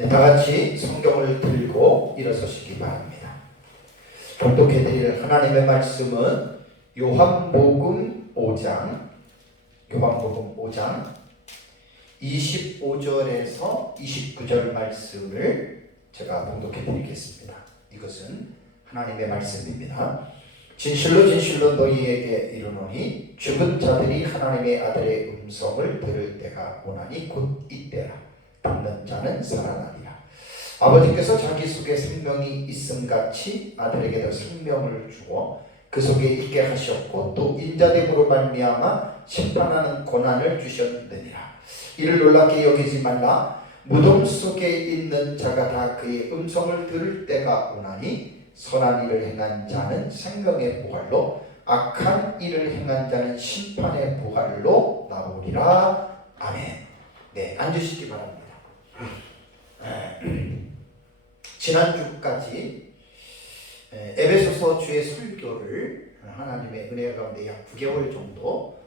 네, 다 같이 성경을 들고 일어서시기 바랍니다. 봉독해드릴 하나님의 말씀은 요한복음 5장 25절에서 29절 말씀을 제가 봉독해드리겠습니다. 이것은 하나님의 말씀입니다. 진실로 진실로 너희에게 이르노니 죽은 자들이 하나님의 아들의 음성을 들을 때가 오나니 곧 이때라. 듣는 자는 살아나리라. 아버지께서 자기 속에 생명이 있음같이 아들에게도 생명을 주어 그 속에 있게 하셨고 또 인자됨으로 말미암아 심판하는 권한을 주셨느니라. 이를 놀랍게 여기지 말라. 무덤 속에 있는 자가 다 그의 음성을 들을 때가 오나니 선한 일을 행한 자는 생명의 부활로 악한 일을 행한 자는 심판의 부활로 나오리라. 아멘. 네, 앉으시기 바랍니다. 지난주까지 에베소서 주의 설교를 하나님의 은혜 가운데 약 9개월 정도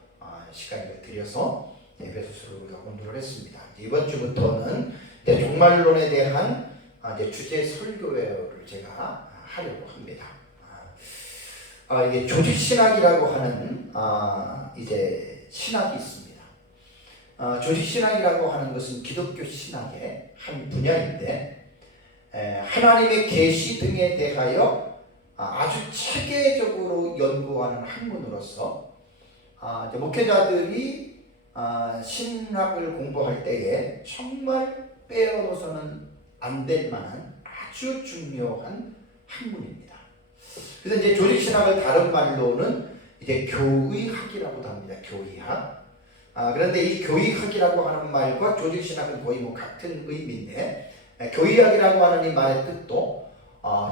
시간을 들여서 에베소서를 우리가 공부를 했습니다. 이번 주부터는 종말론에 대한 주제 설교를 제가 하려고 합니다. 이게 조직신학이라고 하는 이제 신학이 있습니다. 조직신학이라고 하는 것은 기독교 신학의 한 분야인데 하나님의 계시 등에 대하여 아주 체계적으로 연구하는 학문으로서 목회자들이 신학을 공부할 때에 정말 빼어서는 안 될 만한 아주 중요한 학문입니다. 그래서 이제 조직신학을 다른 말로는 이제 교의학이라고도 합니다. 교의학. 그런데 이 교의학이라고 하는 말과 조직신학은 거의 같은 의미인데 교의학이라고 하는 이 말의 뜻도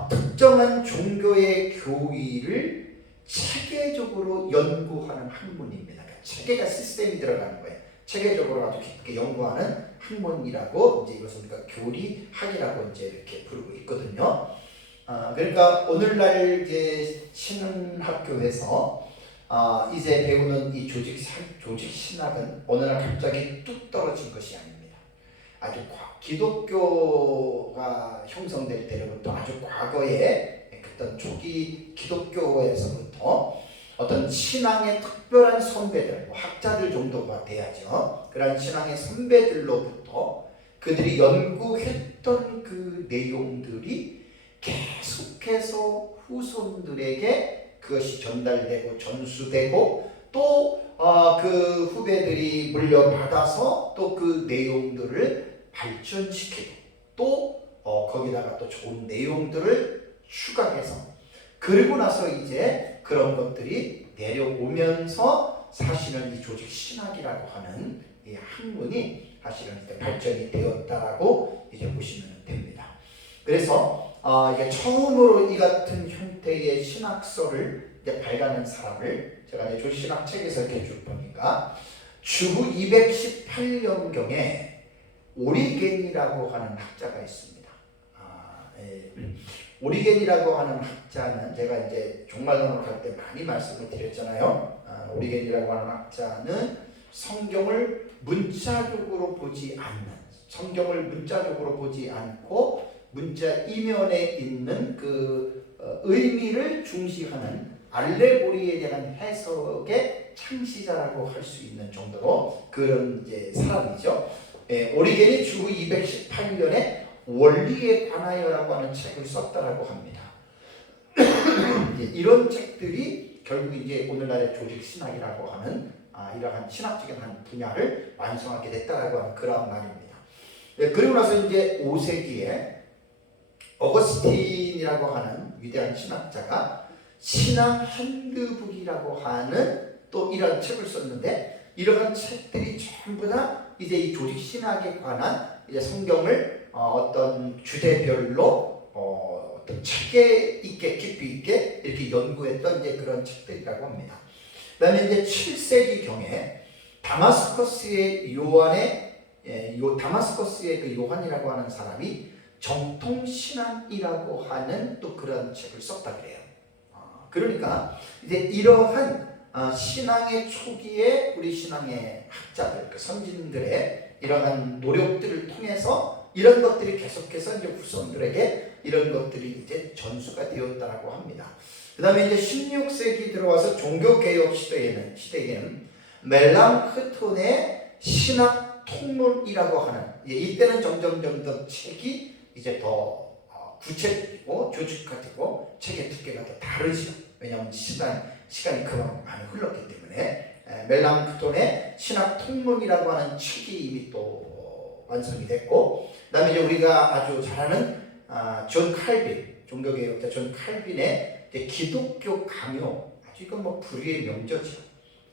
특정한 종교의 교의를 체계적으로 연구하는 학문입니다. 그러니까 체계가 시스템이 들어가는 거예요. 체계적으로 아주 깊게 연구하는 학문이라고 이제 이것은 교리학이라고 이제 이렇게 부르고 있거든요. 그러니까 오늘날 이제 신학교에서 이제 배우는 이 조직신학은 어느 날 갑자기 뚝 떨어진 것이 아닙니다. 아주 기독교가 형성될 때로부터 아주 과거에 어떤 초기 기독교에서부터 어떤 신앙의 특별한 선배들, 학자들 정도가 돼야죠. 그런 신앙의 선배들로부터 그들이 연구했던 그 내용들이 계속해서 후손들에게 그것이 전달되고 전수되고 또 그 후배들이 물려받아서 또 그 내용들을 발전시키고 또 거기다가 또 좋은 내용들을 추가해서 그리고 나서 이제 그런 것들이 내려오면서 사실은 이 조직신학이라고 하는 이 학문이 사실은 이제 발전이 되었다라고 이제 보시면 됩니다. 그래서 이게 처음으로 이 같은 형태의 신학서를 이제 발간한 사람을 제가 이제 조직신학 책에서 이렇게 쭉 보니까 주후 218년경에 오리겐이라고 하는 학자가 있습니다. 오리겐이라고 하는 학자는 제가 이제 종말론을 할 때 많이 말씀을 드렸잖아요. 오리겐이라고 하는 학자는 성경을 문자적으로 보지 않고 문자 이면에 있는 그 의미를 중시하는 알레고리에 대한 해석의 창시자라고 할 수 있는 정도로 그런 이제 사람이죠. 오리겐이 주후 218년에 원리에 관하여라고 하는 책을 썼다라고 합니다. 이런 책들이 결국 이제 오늘날의 조직신학이라고 하는 이러한 신학적인 한 분야를 완성하게 됐다라고 하는 그런 말입니다. 그리고 나서 이제 5세기에 어거스틴이라고 하는 위대한 신학자가 신앙 핸드북이라고 하는 또 이런 책을 썼는데 이러한 책들이 전부 다 이제 이 조직신학에 관한 이제 성경을 어떤 주제별로 어떤 체계 있게 깊이 있게 이렇게 연구했던 이제 그런 책들이라고 합니다. 그다음에 이제 7세기 경에 다마스커스의 그 요한이라고 하는 사람이 정통신앙이라고 하는 또 그런 책을 썼다 그래요. 그러니까 이제 이러한 신앙의 초기에 우리 신앙의 학자들, 그 선진들의 이러한 노력들을 통해서 이런 것들이 계속해서 이제 후손들에게 이런 것들이 이제 전수가 되었다라고 합니다. 그 다음에 이제 16세기 들어와서 종교개혁 시대에는 멜랑크톤의 신학 통론이라고 하는, 이때는 점점 책이 이제 더 구체적이고 조직화되고 책의 두께가 더 다르죠. 왜냐하면 시간이 그만큼 많이 흘렀기 때문에 멜랑크톤의 신학 통론이라고 하는 책이 이미 또 완성이 됐고, 그 다음에 이제 우리가 아주 잘 아는 존 칼빈, 종교개혁자 존 칼빈의 기독교 강요, 아주 이건 뭐 불의의 명저죠.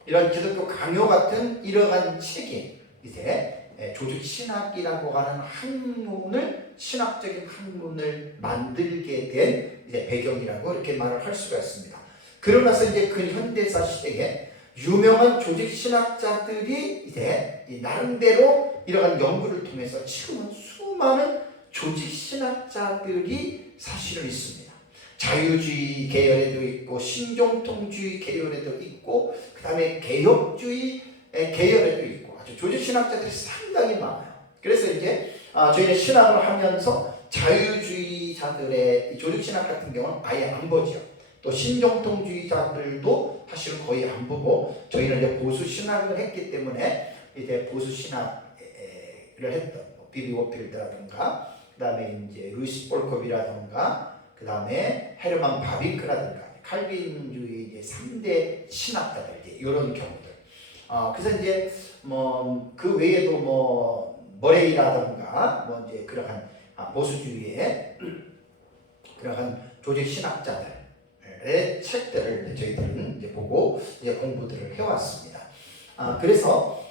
이런 기독교 강요 같은 이러한 책이 이제 조직 신학이라고 하는 학문을, 신학적인 학문을 만들게 된 이제 배경이라고 이렇게 말을 할 수가 있습니다. 그러면서 이제 그 현대사 시대에 유명한 조직 신학자들이 이제 나름대로 이러한 연구를 통해서 지금은 수많은 조직 신학자들이 사실은 있습니다. 자유주의 계열에도 있고 신종통주의 계열에도 있고 그 다음에 개혁주의 계열에도 있고 아주 조직 신학자들이 상당히 많아요. 그래서 이제 저희는 신학을 하면서 자유주의자들의 조직 신학 같은 경우는 아예 안 보죠. 또 신종통주의자들도 사실은 거의 안 보고 저희는 이제 보수 신학을 했기 때문에 이제 보수 신학을 했던 비비 워필드라든가 그 다음에 이제 루이스 볼컵이라든가 그 다음에 헤르만 바비크라든가 칼빈주의 이제 3대 신학자들 이런 경우들. 그래서 이제 뭐 그 외에도 뭐 머레이라든가 뭐 이제 그러한 보수주의의 그러한 조직 신학자들의 책들을 저희들은 이제 보고 이제 공부들을 해왔습니다. 그래서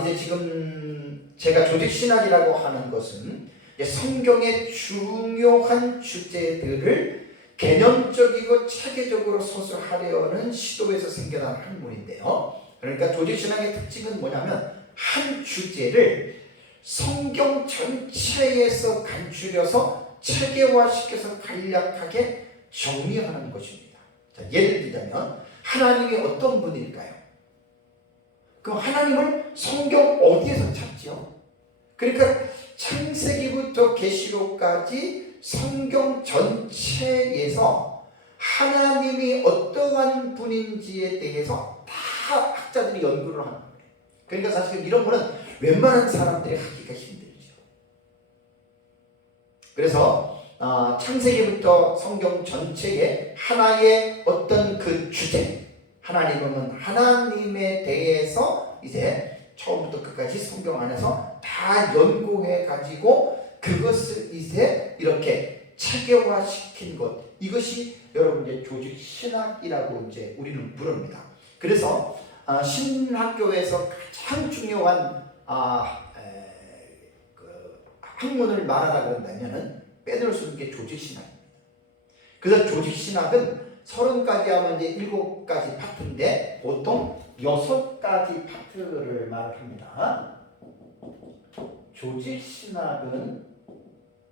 이제 지금 제가 조직 신학이라고 하는 것은 성경의 중요한 주제들을 개념적이고 체계적으로 서술하려는 시도에서 생겨난 학문인데요. 그러니까 조직 신학의 특징은 뭐냐면 한 주제를 성경 전체에서 간추려서 체계화시켜서 간략하게 정리하는 것입니다. 자, 예를 들자면 하나님이 어떤 분일까요? 그럼 하나님을 성경 어디에서 찾지요? 그러니까 창세기부터 계시록까지 성경 전체에서 하나님이 어떠한 분인지에 대해서 다 학자들이 연구를 하는 거예요. 그러니까 사실 이런 거는 웬만한 사람들이 하기가 힘들죠. 그래서 창세기부터 성경 전체에 하나의 어떤 그 주제, 하나님은 하나님에 대해서 이제 처음부터 끝까지 성경 안에서 다 연구해 가지고 그것을 이제 이렇게 체계화시킨 것, 이것이 여러분 이제 조직 신학이라고 이제 우리는 부릅니다. 그래서 신학교에서 가장 중요한 그 학문을 말하라 그런다면은 빼놓을 수 없는 게 조직 신학입니다. 그래서 조직 신학은 30가지 하면 이제 7가지 파트인데 보통 6가지 파트를 말합니다. 조직 신학은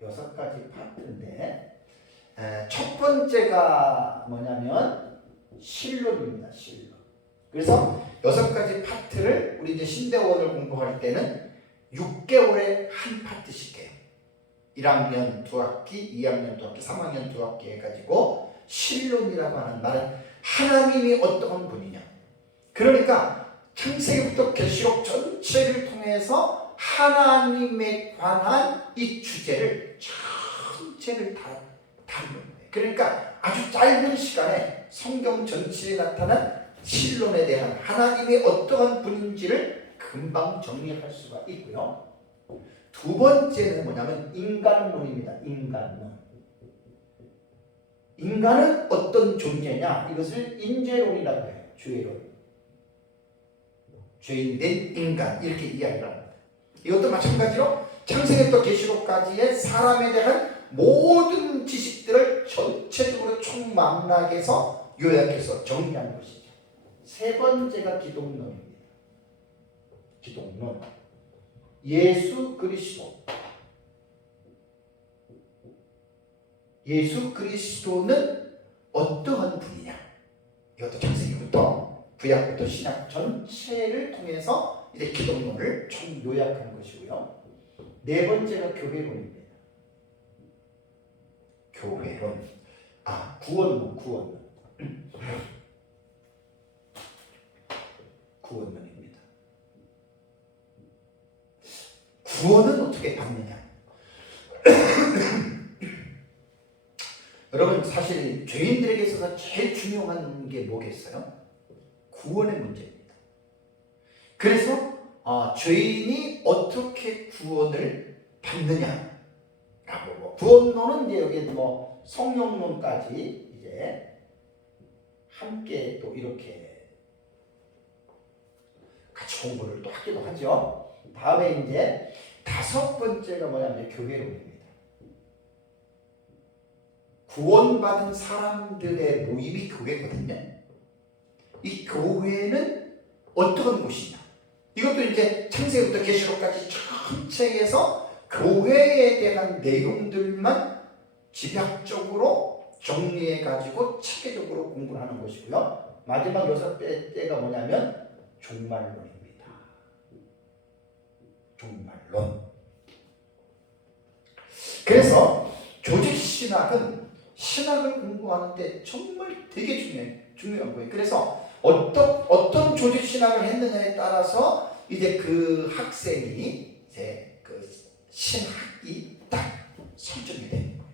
6가지 파트인데 첫 번째가 뭐냐면 신론입니다. 신론. 그래서 6가지 파트를 우리 이제 신대원을 공부할 때는 6개월에 한 파트씩 해요. 1학년 2학기, 2학년 2학기, 3학년 2학기 해가지고 신론이라고 하는 말은 하나님이 어떤 분이냐. 그러니까 창세기부터 계시록 전체를 통해서 하나님에 관한 이 주제를 전체를 다 다루는 거예요. 그러니까 아주 짧은 시간에 성경 전체에 나타난 신론에 대한 하나님이 어떠한 분인지를 금방 정리할 수가 있고요. 두 번째는 뭐냐면 인간론입니다. 인간론. 인간은 어떤 존재냐? 이것을 인재론이라고 해요. 죄론. 죄인된 인간 이렇게 이야기를 합니다. 이것도 마찬가지로 창세기부터 계시록까지의 사람에 대한 모든 지식들을 전체적으로 총망라해서 요약해서 정리하는 것이죠. 세 번째가 기독론입니다. 기독론. 예수 그리스도. 예수 그리스도는 어떠한 분이냐? 이것도 창세기부터 구약부터 신약 전체를 통해서 이제 기독론을 총 요약하는 것이고요. 네 번째가 교회론입니다. 교회론. 구원론. 구원론입니다. 구원은 어떻게 받느냐? 여러분, 사실 죄인들에게 있어서 제일 중요한 게 뭐겠어요? 구원의 문제입니다. 그래서 죄인이 어떻게 구원을 받느냐라고, 구원론은 이제 여기 성령론까지 이제 함께 또 이렇게 같이 공부를 또 하기도 하죠. 다음에 이제 다섯 번째가 뭐냐면 교회론입니다. 구원받은 사람들의 모임이 교회거든요. 이 교회는 어떤 곳이냐? 이것도 이제 창세기부터 계시록까지 전체에서 교회에 대한 내용들만 집약적으로 정리해가지고 체계적으로 공부를 하는 것이고요. 마지막 여섯 번째가 뭐냐면 종말론입니다. 종말론. 그래서 조직신학은 신학을 공부하는데 정말 되게 중요한 거예요. 그래서 어떤 조직신학을 했느냐에 따라서 이제 그 학생이 이제 그 신학이 딱 설정이 되는 거예요.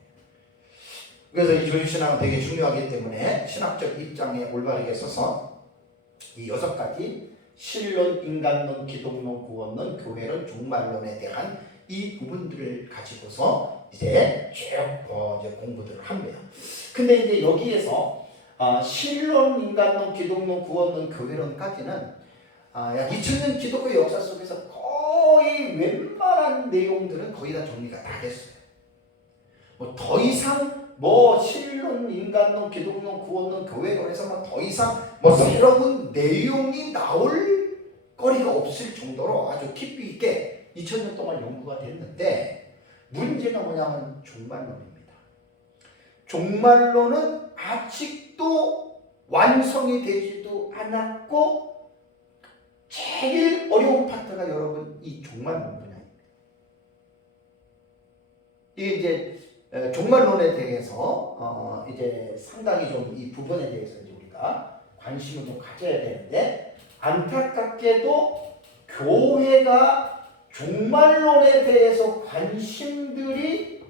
그래서 이 조직신학은 되게 중요하기 때문에 신학적 입장에 올바르게 서서 이 여섯 가지 신론, 인간론, 기독론, 구원론, 교회론, 종말론에 대한 이 부분들을 가지고서 이제 쭉 이제 공부들을 합니다. 근데 이제 여기에서 신론, 인간론, 기독론, 구원론, 교회론까지는 약 2000년 기독교 역사 속에서 거의 웬만한 내용들은 거의 다 정리가 다 됐어요. 더 이상 신론, 인간론, 기독론, 구원론, 교회론에서 더 이상 새로운 내용이 나올 거리가 없을 정도로 아주 깊이 있게 2000년 동안 연구가 됐는데, 문제가 뭐냐면 종말론입니다. 종말론은 아직도 완성이 되지도 않았고, 제일 어려운 파트가 여러분 이 종말론 분야입니다. 이게 이제 종말론에 대해서 이제 상당히 좀 이 부분에 대해서 이제 우리가 관심을 좀 가져야 되는데, 안타깝게도 교회가 종말론에 대해서 관심들이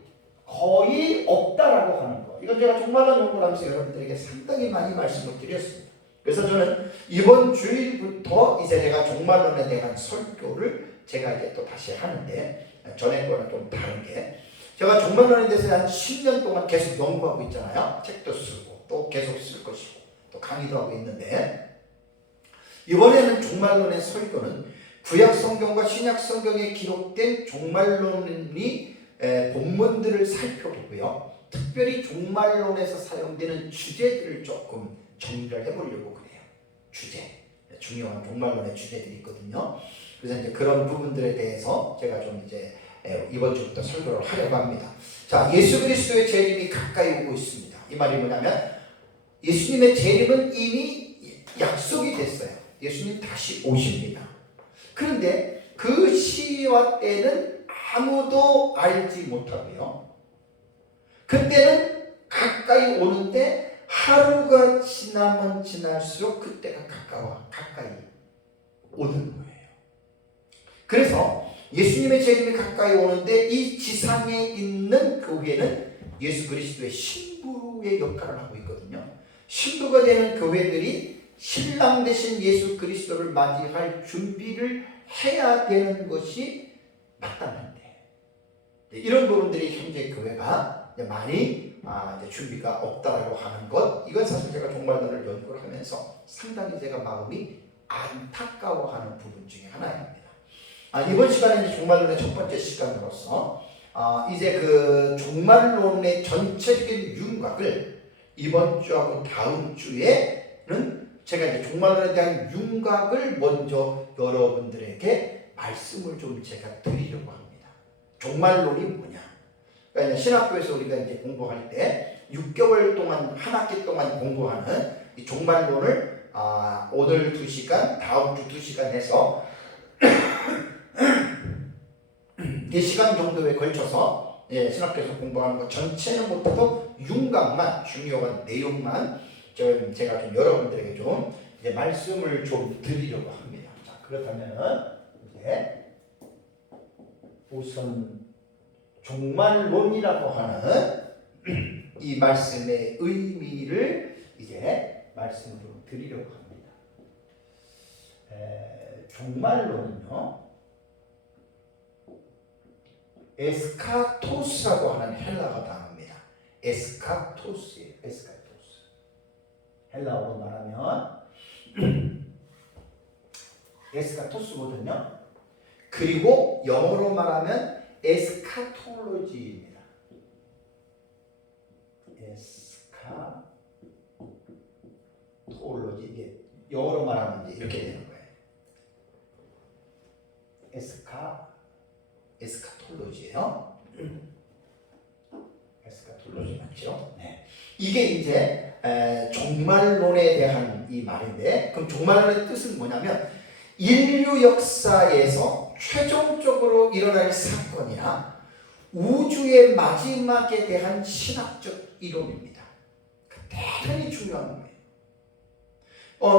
거의 없다라고 하는 거. 이건 제가 종말론 연구를 하면서 여러분들에게 상당히 많이 말씀을 드렸습니다. 그래서 저는 이번 주일부터 이제 제가 종말론에 대한 설교를 제가 이제 또 다시 하는데, 전에 거는 좀 다른 게, 제가 종말론에 대해서 한 10년 동안 계속 연구하고 있잖아요. 책도 쓰고 또 계속 쓸 것이고 또 강의도 하고 있는데, 이번에는 종말론의 설교는 구약 성경과 신약 성경에 기록된 종말론이 본문들을 살펴보고요. 특별히 종말론에서 사용되는 주제들을 조금 정리를 해보려고 그래요. 주제. 중요한 종말론의 주제들이 있거든요. 그래서 이제 그런 부분들에 대해서 제가 좀 이제 이번 주부터 설교를 하려고 합니다. 자, 예수 그리스도의 재림이 가까이 오고 있습니다. 이 말이 뭐냐면 예수님의 재림은 이미 약속이 됐어요. 예수님 다시 오십니다. 그런데 그 시와 때는 아무도 알지 못하고요. 그때는 가까이 오는데 하루가 지나면 지날수록 그때가 가까이 오는 거예요. 그래서 예수님의 재림이 가까이 오는데 이 지상에 있는 교회는 예수 그리스도의 신부의 역할을 하고 있거든요. 신부가 되는 교회들이 신랑 되신 예수 그리스도를 맞이할 준비를 해야 되는 것이 마땅한데, 이런 부분들이 현재 교회가 많이 이제 준비가 없다라고 하는 것, 이건 사실 제가 종말론을 연구를 하면서 상당히 제가 마음이 안타까워하는 부분 중에 하나입니다. 이번 시간에 이제 종말론의 첫 번째 시간으로서 이제 그 종말론의 전체적인 윤곽을 이번 주하고 다음 주에는 제가 이제 종말론에 대한 윤곽을 먼저 여러분들에게 말씀을 좀 제가 드리려고 합니다. 종말론이 뭐냐? 그러니까 신학교에서 우리가 이제 공부할 때 6개월 동안, 한 학기 동안 공부하는 이 종말론을 오늘 2시간, 다음 주 2시간 해서 4시간 정도에 걸쳐서 신학교에서 공부하는 것 전체는 못해도 윤곽만 중요한 내용만 제가 좀 여러분들에게 좀 이제 말씀을 좀 드리려고 합니다. 자, 그렇다면은 이제 우선 종말론이라고 하는 이 말씀의 의미를 이제 말씀을 좀 드리려고 합니다. 종말론은요, 에스카토스라고 하는 헬라어 단어입니다. 에스카토스예요. 에스카토스. 헬라어로 말하면 에스카토스거든요. 그리고 영어로 말하면 에스카톨로지입니다. 에스카톨로지. 이게 영어로 말하면 이제 이렇게 되는 거예요. 에스카톨로지예요. 에스카톨로지 맞죠? 네. 이게 이제 종말론에 대한 이 말인데, 그럼 종말론의 뜻은 뭐냐면 인류 역사에서 최종적으로 일어날 사건이나 우주의 마지막에 대한 신학적 이론입니다. 대단히 중요한 거예요.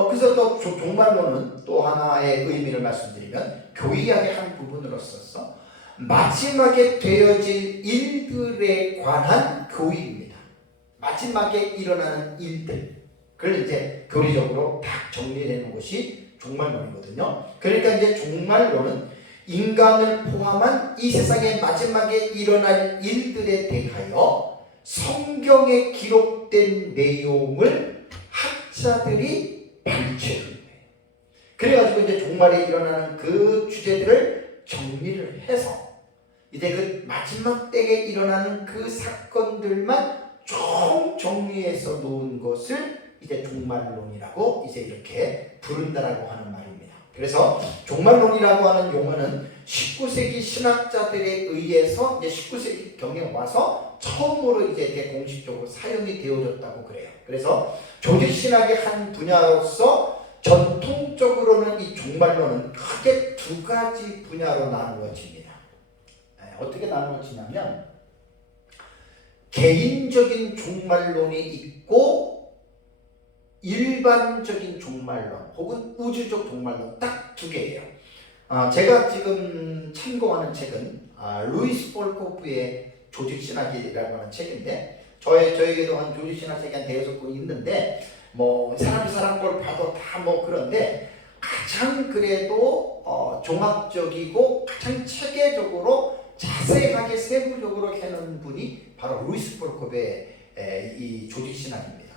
그래서 또 종말론은 또 하나의 의미를 말씀드리면 교리학의 한 부분으로서 마지막에 되어질 일들에 관한 교리입니다. 마지막에 일어나는 일들, 그걸 이제 교리적으로 딱 정리되는 것이 종말론이거든요. 그러니까 이제 종말론은 인간을 포함한 이 세상의 마지막에 일어날 일들에 대하여 성경에 기록된 내용을 학자들이 발췌한 거예요. 그래가지고 이제 종말에 일어나는 그 주제들을 정리를 해서 이제 그 마지막 때에 일어나는 그 사건들만 총 정리해서 놓은 것을 이제 종말론이라고 이제 이렇게 부른다라고 하는 말입니다. 그래서 종말론이라고 하는 용어는 19세기 신학자들에 의해서 이제 19세기 경에 와서 처음으로 이제 공식적으로 사용이 되어졌다고 그래요. 그래서 조직 신학의 한 분야로서 전통적으로는 이 종말론은 크게 두 가지 분야로 나누어집니다. 어떻게 나누어지냐면 개인적인 종말론이 있고 일반적인 종말론 혹은 우주적 종말론 딱 두 개예요. 제가 지금 참고하는 책은 루이스 볼코프의 조직신학이라고 하는 책인데 저에게도 한 조직신학 책이 한 대여섯 권 있는데 뭐 사람 걸 봐도 다 뭐 그런데 가장 그래도 종합적이고 가장 체계적으로 자세하게 세부적으로 해놓은 분이 바로 루이스 볼코프의 이 조직신학입니다.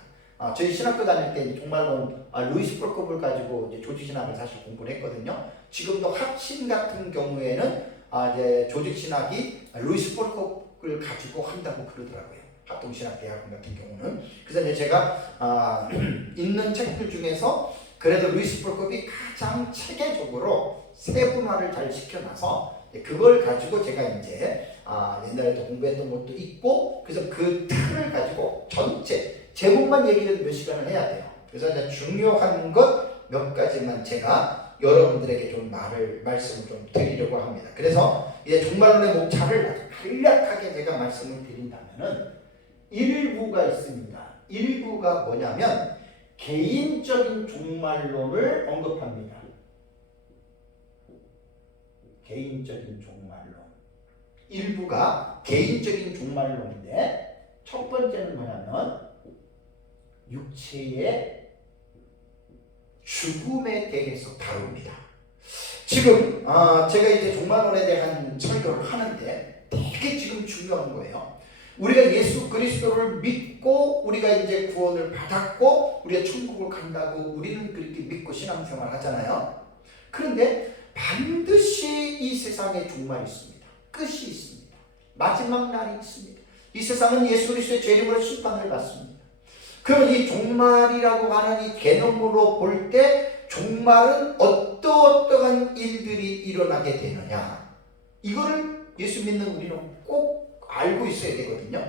저희 신학교 다닐 때 종말론 루이스 볼코프를 가지고 이제 조직신학을 사실 공부를 했거든요. 지금도 학신 같은 경우에는 이제 조직신학이 루이스 볼코프를 가지고 한다고 그러더라고요. 합동신학대학원 같은 경우는. 그래서 이제 제가 읽는 책들 중에서 그래도 루이스 볼코프가 가장 체계적으로 세분화를 잘 시켜놔서 그걸 가지고 제가 이제 옛날에도 공부했던 것도 있고 그래서 그 틀을 가지고 전체 제목만 얘기해도 몇 시간을 해야 돼요. 그래서 이제 중요한 것 몇 가지만 제가 여러분들에게 좀 말씀을 좀 드리려고 합니다. 그래서 이제 종말론의 목차를 간략하게 제가 말씀을 드린다면은 일부가 있습니다. 일부가 뭐냐면 개인적인 종말론을 언급합니다. 개인적인 종말론. 일부가 개인적인 종말론인데 첫 번째는 뭐냐면 육체의 죽음에 대해서 다룹니다. 지금 제가 이제 종말론에 대한 설교를 하는데 되게 지금 중요한 거예요. 우리가 예수 그리스도를 믿고 우리가 이제 구원을 받았고 우리가 천국을 간다고 우리는 그렇게 믿고 신앙생활 하잖아요. 그런데 반드시 이 세상에 종말이 있습니다. 끝이 있습니다. 마지막 날이 있습니다. 이 세상은 예수 그리스도의 죄임으로 심판을 받습니다. 그럼 이 종말이라고 하는 이 개념으로 볼 때 종말은 어떠한 일들이 일어나게 되느냐, 이거를 예수 믿는 우리는 꼭 알고 있어야 되거든요.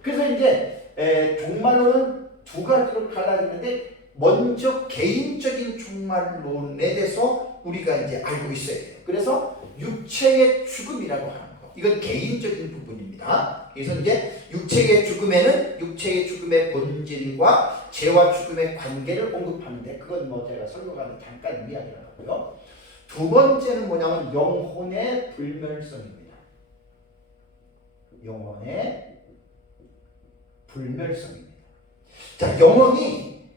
그래서 이제 종말론은 두 가지로 갈라지는데 먼저 개인적인 종말론에 대해서 우리가 이제 알고 있어야 돼요. 그래서 육체의 죽음이라고 하는 거, 이건 개인적인 부분입니다. 그래서 이제 육체의 죽음에는 육체의 죽음의 본질과 죄와 죽음의 관계를 언급하는데 그건 뭐 제가 설교가는 잠깐 이야기를 하고요. 두 번째는 뭐냐면 영혼의 불멸성입니다. 영혼의 불멸성입니다. 자, 영혼이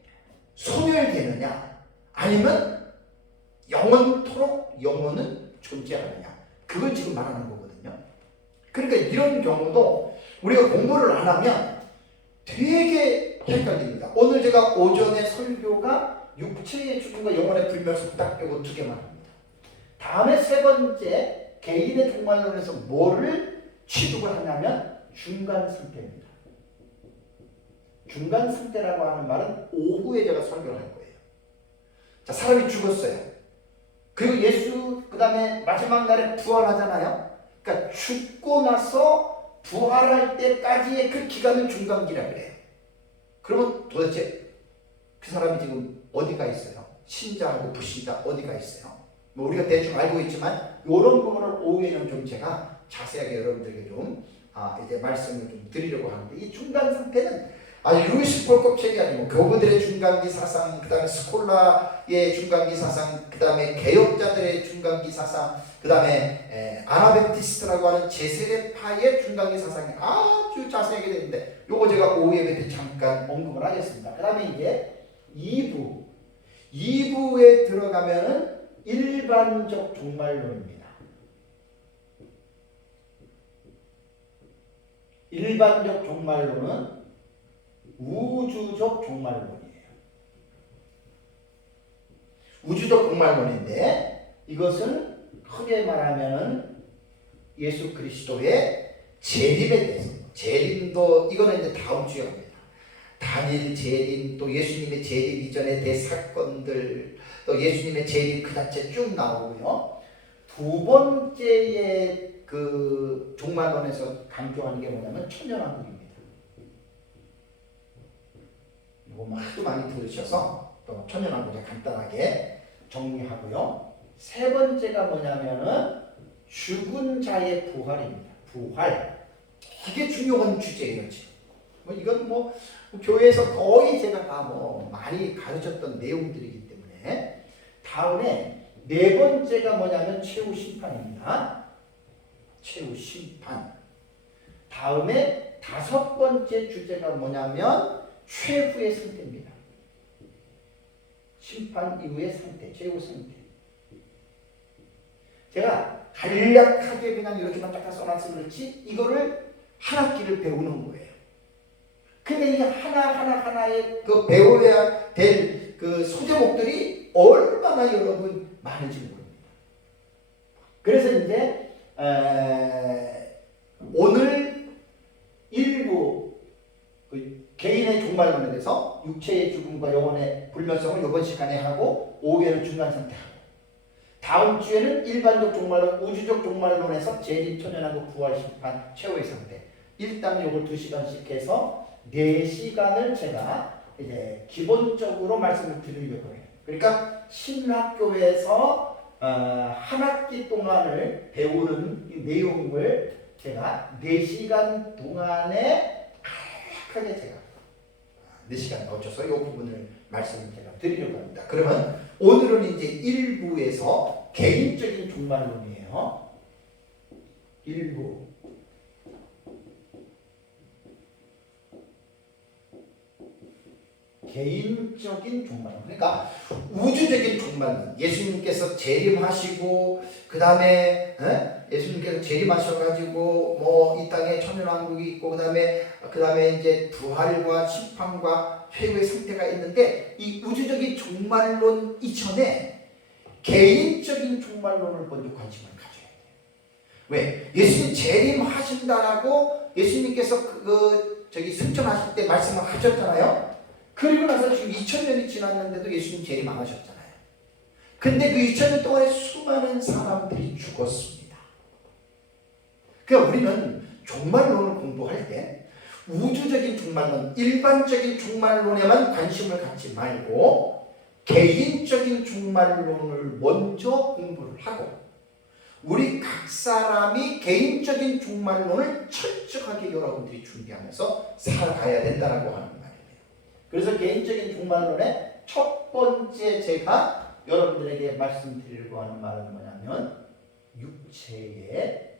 소멸되느냐 아니면 영원토록 영혼은 존재하느냐 그걸 지금 말하는 거거든요. 그러니까 이런 경우도 우리가 공부를 안 하면 되게 헷갈립니다. 오늘 제가 오전에 설교가 육체의 죽음과 영혼의 불멸성 딱 이거 두 개만 합니다. 다음에 세 번째 개인의 종말론에서 뭐를 취득을 하냐면 중간 상태입니다. 중간 상태라고 하는 말은 오후에 제가 설교를 할 거예요. 자, 사람이 죽었어요. 그리고 예수 그 다음에 마지막 날에 부활하잖아요. 그러니까 죽고 나서 부활할 때까지의 그 기간을 중간기라 그래요. 그러면 도대체 그 사람이 지금 어디가 있어요? 신자하고 불신자 어디가 있어요? 뭐 우리가 대충 알고 있지만 이런 부분을 오후에는 좀 제가 자세하게 여러분들에게 좀 이제 말씀을 좀 드리려고 하는데 이 중간 상태는 루이스 폴컵 책이 아니고 교부들의 중간기 사상, 그 다음에 스콜라의 중간기 사상, 그 다음에 개혁자들의 중간기 사상, 그 다음에 아나벤티스트라고 하는 제세례파의 중간기 사상이 아주 자세하게 되는데 요거 제가 오후 예배 때 잠깐 언급을 하겠습니다. 그 다음에 이제 2부에 들어가면은 일반적 종말론입니다. 일반적 종말론은 우주적 종말론이에요. 우주적 종말론인데 이것은 크게 말하면은 예수 그리스도의 재림에 대해서 재림도 이거는 이제 다음 주에 합니다. 단일 재림 또 예수님의 재림 이전의 대사건들 또 예수님의 재림 그 자체 쭉 나오고요. 두 번째의 그 종말론에서 강조하는 게 뭐냐면 천년왕국입니다. 이거 하도 많이 들으셔서 또 천년왕국 간단하게 정리하고요. 세 번째가 뭐냐면은 죽은 자의 부활입니다. 부활. 이게 중요한 주제예요 지금. 뭐 이건 뭐 교회에서 거의 제가 다 뭐 많이 가르쳤던 내용들이기 때문에 다음에 네 번째가 뭐냐면 최후 심판입니다. 최후 심판. 다음에 다섯 번째 주제가 뭐냐면 최후의 상태입니다. 심판 이후의 상태, 최후 상태. 제가 간략하게 그냥 이렇게만 딱 써놨으면 그렇지 이거를 한 학기를 배우는 거예요. 근데 이 하나하나의 그 배워야 될 그 소제목들이 얼마나 여러분 많은지 모릅니다. 그래서 이제 오늘 일부 그 개인의 종말론에 대해서 육체의 죽음과 영혼의 불멸성을 이번 시간에 하고 오후에는 중간 상태하고 다음 주에는 일반적 종말론, 우주적 종말론에서 재림, 천년왕국, 부활, 심판, 최후의 상태 일단 이걸 2시간씩 해서 4시간을 제가 이제 기본적으로 말씀을 드리려고 해요. 그러니까 신학교에서 한 학기 동안을 배우는 이 내용을 제가 4시간 동안에 간략하게 제가 4시간 넣어줘서 이 부분을 말씀을 제가 드리려고 합니다. 그러면 오늘은 이제 1부에서 개인적인 종말론이에요. 1부. 개인적인 종말론. 그러니까 우주적인 종말론. 예수님께서 재림하시고 그 다음에 예수님께서 재림하셔가지고 뭐 이 땅에 천년왕국이 있고 그 다음에 이제 부활과 심판과 최후의 상태가 있는데 이 우주적인 종말론 이전에 개인적인 종말론을 먼저 관심을 가져야 돼요. 왜? 예수님 재림하신다라고 예수님께서 저기 승천하실 때 말씀을 하셨잖아요. 그리고 나서 지금 2000년이 지났는데도 예수님 재림 안 하셨잖아요. 근데 그 2000년 동안에 수많은 사람들이 죽었습니다. 그러니까 우리는 종말론을 공부할 때 우주적인 종말론, 일반적인 종말론에만 관심을 갖지 말고 개인적인 종말론을 먼저 공부를 하고 우리 각 사람이 개인적인 종말론을 철저하게 여러분들이 준비하면서 살아가야 된다고 하는 말입니다. 그래서 개인적인 종말론의 첫 번째 제가 여러분들에게 말씀드리려고 하는 말은 뭐냐면 육체의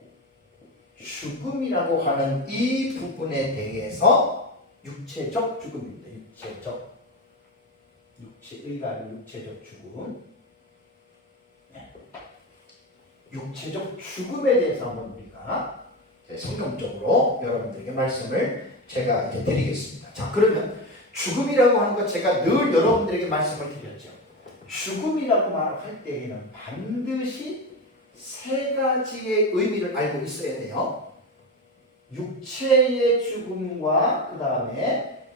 죽음이라고 하는 이 부분에 대해서 육체적 죽음입니다. 육체의가 아닌 육체적 죽음. 육체적 죽음에 대해서 한번 우리가 성경적으로 여러분들에게 말씀을 제가 이제 드리겠습니다. 자, 그러면 죽음이라고 하는 것 제가 늘 여러분들에게 말씀을 드렸죠. 죽음이라고 말할 때에는 반드시 세 가지의 의미를 알고 있어야 돼요. 육체의 죽음과 그 다음에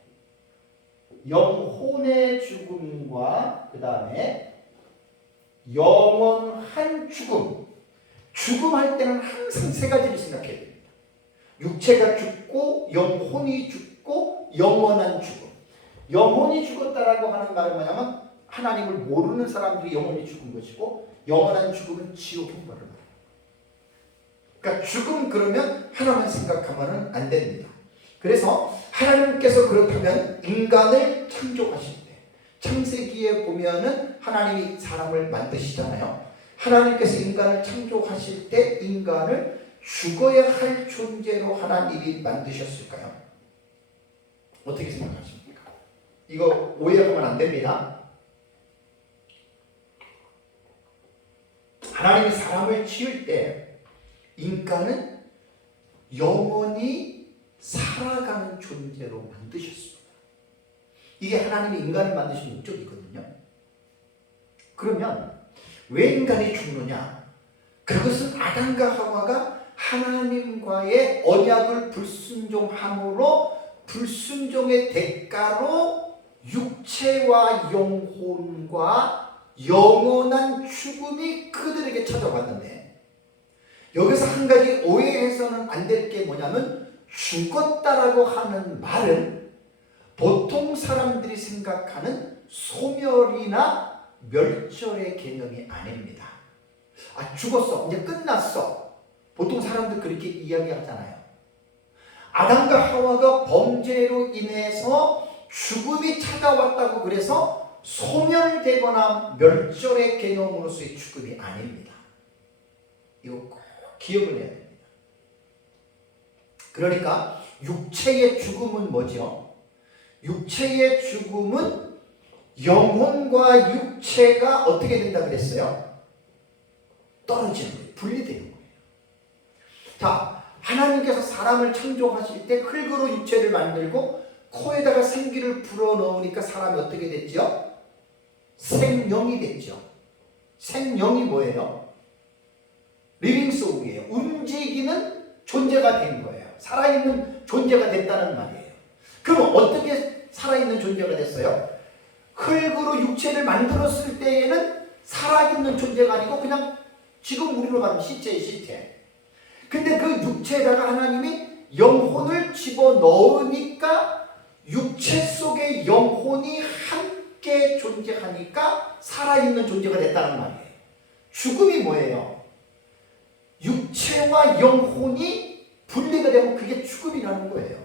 영혼의 죽음과 그 다음에 영원한 죽음. 죽음할 때는 항상 세 가지를 생각해야 됩니다. 육체가 죽고 영혼이 죽고 영원한 죽음. 영혼이 죽었다라고 하는 말은 뭐냐면 하나님을 모르는 사람들이 영혼이 죽은 것이고 영원한 죽음은 지옥 형벌을 받아요. 그러니까 죽음 그러면 하나만 생각하면 안 됩니다. 그래서 하나님께서 그렇다면 인간을 창조하실 때 창세기에 보면은 하나님이 사람을 만드시잖아요. 하나님께서 인간을 창조하실 때 인간을 죽어야 할 존재로 하나님이 만드셨을까요? 어떻게 생각하십니까? 이거 오해하면 안 됩니다. 하나님이 사람을 지을 때 인간은 영원히 살아가는 존재로 만드셨습니다. 이게 하나님이 인간을 만드신 목적이거든요. 그러면 왜 인간이 죽느냐? 그것은 아담과 하와가 하나님과의 언약을 불순종함으로 불순종의 대가로 육체와 영혼과 영원한 죽음이 그들에게 찾아왔는데 여기서 한 가지 오해해서는 안 될 게 뭐냐면 죽었다라고 하는 말은 보통 사람들이 생각하는 소멸이나 멸절의 개념이 아닙니다. 아, 죽었어. 이제 끝났어. 보통 사람들 그렇게 이야기하잖아요. 아담과 하와가 범죄로 인해서 죽음이 찾아왔다고 그래서 소멸되거나 멸절의 개념으로서의 죽음이 아닙니다. 이거 꼭 기억을 해야 됩니다. 그러니까 육체의 죽음은 뭐죠? 육체의 죽음은 영혼과 육체가 어떻게 된다 그랬어요? 떨어지는 거예요. 분리되는 거예요. 자, 하나님께서 사람을 창조하실 때 흙으로 육체를 만들고 코에다가 생기를 불어넣으니까 사람이 어떻게 됐죠? 생명이 됐죠. 생명이 뭐예요? 리빙 소울이에요. 움직이는 존재가 된 거예요. 살아있는 존재가 됐다는 말이에요. 그럼 어떻게 살아있는 존재가 됐어요? 흙으로 육체를 만들었을 때에는 살아있는 존재가 아니고 그냥 지금 우리로 말하면 시체예요, 시체. 근데 그 육체에다가 하나님이 영혼을 집어넣으니까 육체 속에 영혼이 함께 존재하니까 살아있는 존재가 됐다는 말이에요. 죽음이 뭐예요? 육체와 영혼이 분리가 되면 그게 죽음이라는 거예요.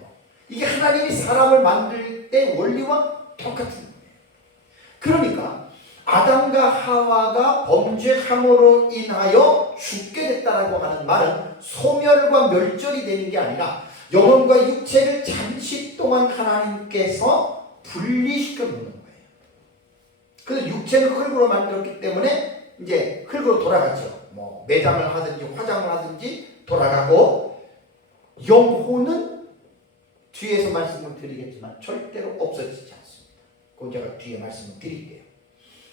이게 하나님이 사람을 만들 때 원리와 똑같은 거예요. 그러니까 아담과 하와가 범죄함으로 인하여 죽게 됐다라고 하는 말은 소멸과 멸절이 되는 게 아니라 영혼과 육체를 잠시 동안 하나님께서 분리시켜 놓는 거예요. 그래서 육체는 흙으로 만들었기 때문에 이제 흙으로 돌아가죠. 뭐 매장을 하든지 화장을 하든지 돌아가고, 영혼은 뒤에서 말씀을 드리겠지만 절대로 없어지지 않습니다. 그건 제가 뒤에 말씀을 드릴게요.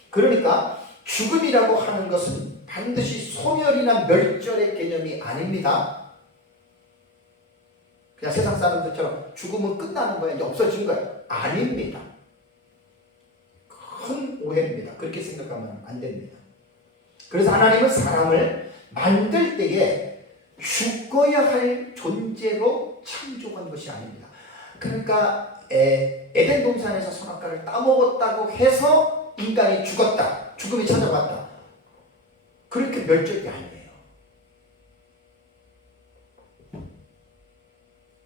그러니까 죽음이라고 하는 것은 반드시 소멸이나 멸절의 개념이 아닙니다. 그냥 세상 사람들처럼 죽음은 끝나는 거야, 이제 없어진 거야. 아닙니다. 큰 오해입니다. 그렇게 생각하면 안 됩니다. 그래서 하나님은 사람을 만들 때에 죽어야 할 존재로 창조한 것이 아닙니다. 그러니까 에덴 동산에서 선악과를 따먹었다고 해서 인간이 죽었다, 죽음이 찾아왔다, 그렇게 멸절이 아니에요.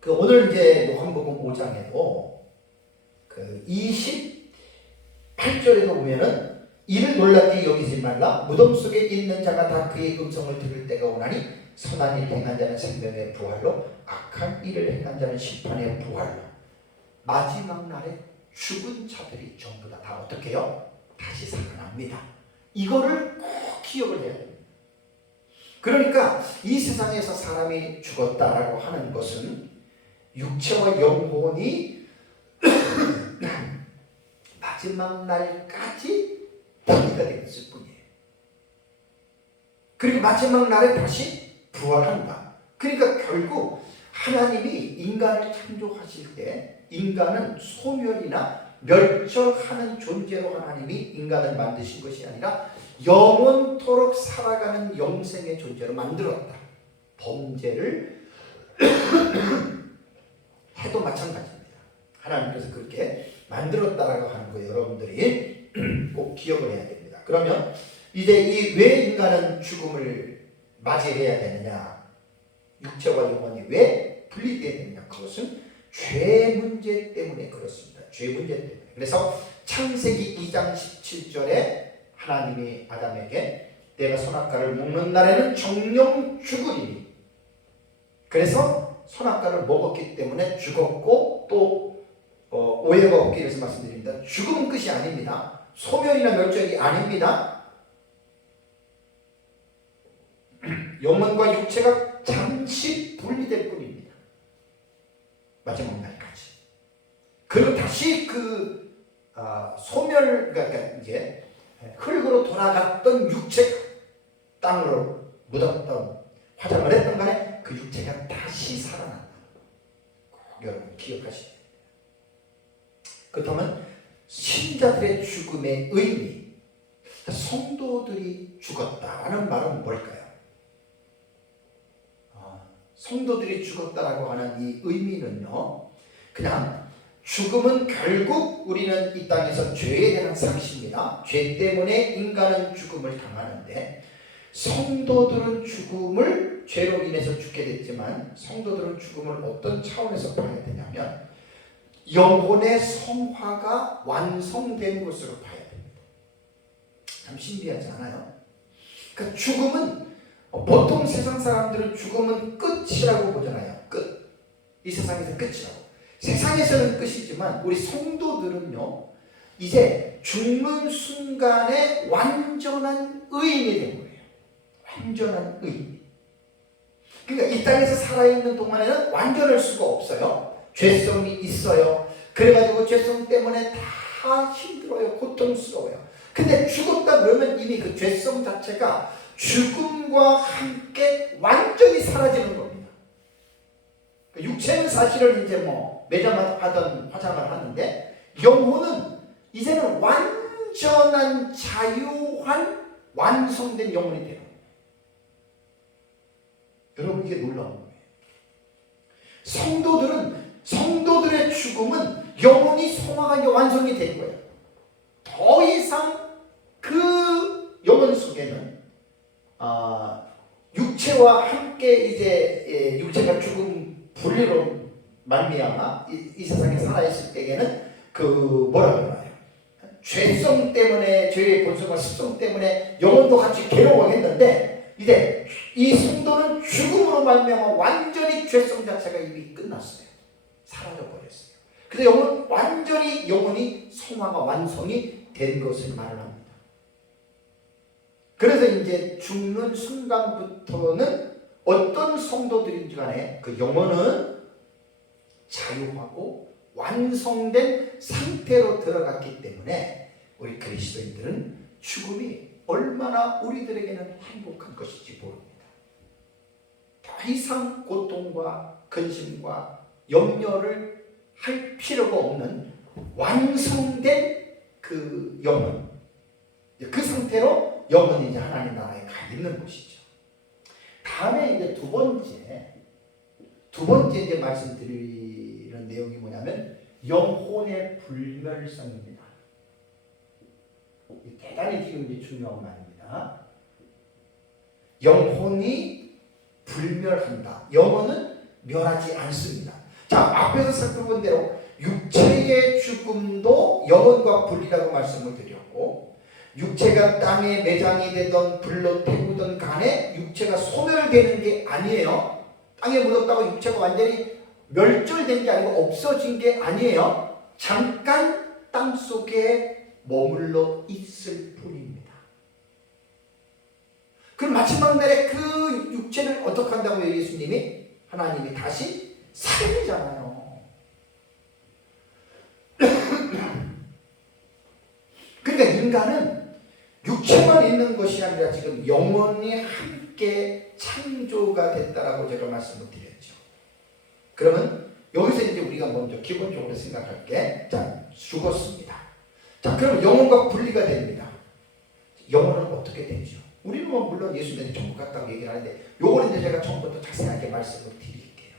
그 오늘 이제 요한복음 5장에도 그 28절에도 보면은 이를 놀랍게 여기지 말라. 무덤 속에 있는 자가 다 그의 음성을 들을 때가 오나니 선한 일을 행한 자는 생명의 부활로 악한 일을 행한 자는 심판의 부활로. 마지막 날에 죽은 자들이 전부 다 어떻게 해요? 다시 살아납니다. 이거를 꼭 기억을 해야 됩니다. 그러니까 이 세상에서 사람이 죽었다라고 하는 것은 육체와 영혼이 마지막 날까지 분리가 되었을 뿐이에요. 그리고 마지막 날에 다시 부활한다. 그러니까 결국 하나님이 인간을 창조하실 때 인간은 소멸이나 멸절하는 존재로 하나님이 인간을 만드신 것이 아니라 영원토록 살아가는 영생의 존재로 만들었다. 범죄를 해도 마찬가지입니다. 하나님께서 그렇게 만들었다라고 하는 거 여러분들이 꼭 기억을 해야 됩니다. 그러면 이제 이 왜 인간은 죽음을 맞이해야 되느냐? 육체와 영혼이 왜 분리되어야 되느냐? 그것은 죄 문제 때문에 그렇습니다. 죄 문제 때문에. 그래서 창세기 2장 17절에 하나님이 아담에게 내가 선악과를 먹는 날에는 정령 죽으리니. 그래서 선악과를 먹었기 때문에 죽었고 또 오해가 없기 위해서 말씀드립니다. 죽음은 끝이 아닙니다. 소멸이나 멸절이 아닙니다. 영혼과 육체가 잠시 분리될 뿐입니다. 마지막 날까지. 그리고 다시 그 소멸, 그러니까 이제 흙으로 돌아갔던 육체가 땅으로 묻었던 화장을 했던 간에 그 육체가 다시 살아난다. 꼭 여러분 기억하시기 바랍니다. 그렇다면 신자들의 죽음의 의미, 성도들이 죽었다라는 말은 뭘까요? 성도들이 죽었다라고 하는 이 의미는요, 그냥 죽음은 결국 우리는 이 땅에서 죄에 대한 상식입니다. 죄 때문에 인간은 죽음을 당하는데 성도들은 죽음을 죄로 인해서 죽게 됐지만 성도들은 죽음을 어떤 차원에서 봐야 되냐면 영혼의 성화가 완성된 것으로 봐야 됩니다. 참 신비하지 않아요? 그러니까 죽음은 보통 세상 사람들은 죽음은 끝이라고 보잖아요. 끝. 이 세상에서 끝이라고. 세상에서는 끝이지만 우리 성도들은요, 이제 죽는 순간에 완전한 의인이 된 거예요. 완전한 의인. 그러니까 이 땅에서 살아있는 동안에는 완전할 수가 없어요. 죄성이 있어요. 그래가지고 죄성 때문에 다 힘들어요. 고통스러워요. 근데 죽었다 그러면 이미 그 죄성 자체가 죽음과 함께 완전히 사라지는 겁니다. 육체는 사실은 이제 매장하던 화장을 하는데 영혼은 이제는 완전한 자유한 완성된 영혼이 되는 거예요. 여러분 이게 놀라운 거예요. 성도들의 죽음은 영혼이 성화가 완성이 된 거예요. 더 이상 그 영혼 속에는 육체와 함께 이제 육체가 죽음 분리로 말미암아 이 세상에 살아있을 때에는 그 뭐라 그러나요? 죄성 때문에 죄의 본성과 습성 때문에 영혼도 같이 괴로워했는데 이제 이 성도는 죽음으로 말미암아 완전히 죄성 자체가 이미 끝났어요. 사라져 버렸어요. 그래서 완전히 영혼이 성화가 완성이 된 것을 말을 합니다. 그래서 이제 죽는 순간부터는 어떤 성도들인지 간에 그 영혼은 자유하고 완성된 상태로 들어갔기 때문에 우리 그리스도인들은 죽음이 얼마나 우리들에게는 행복한 것인지 모릅니다. 더 이상 고통과 근심과 염려를 할 필요가 없는 완성된 그 영혼, 그 상태로 영혼이 이제 하나님 나라에 가 있는 것이죠. 다음에 이제 두 번째 이제 말씀드리는 내용이 뭐냐면 영혼의 불멸성입니다. 대단히 지금 이제 중요한 말입니다. 영혼이 불멸한다. 영혼은 멸하지 않습니다. 앞에서 살펴본 대로 육체의 죽음도 영혼과 분리라고 말씀을 드렸고, 육체가 땅에 매장이 되던 불로 태우던 간에 육체가 소멸되는 게 아니에요. 땅에 묻었다고 육체가 완전히 멸절된 게 아니고 없어진 게 아니에요. 잠깐 땅 속에 머물러 있을 뿐입니다. 그럼 마지막 날에 그 육체를 어떻게 한다고요? 예수님이? 하나님이 다시 살리잖아요. 그러니까 인간은 육체만 있는 것이 아니라 지금 영혼이 함께 창조가 됐다라고 제가 말씀을 드렸죠. 그러면 여기서 이제 우리가 먼저 기본적으로 생각할 게, 자, 죽었습니다. 자, 그럼 영혼과 분리가 됩니다. 영혼은 어떻게 되죠? 우리는 뭐 물론 예수님이 전부 같다고 얘기를 하는데, 요걸 이제 제가 처음부터 자세하게 말씀을 드릴게요.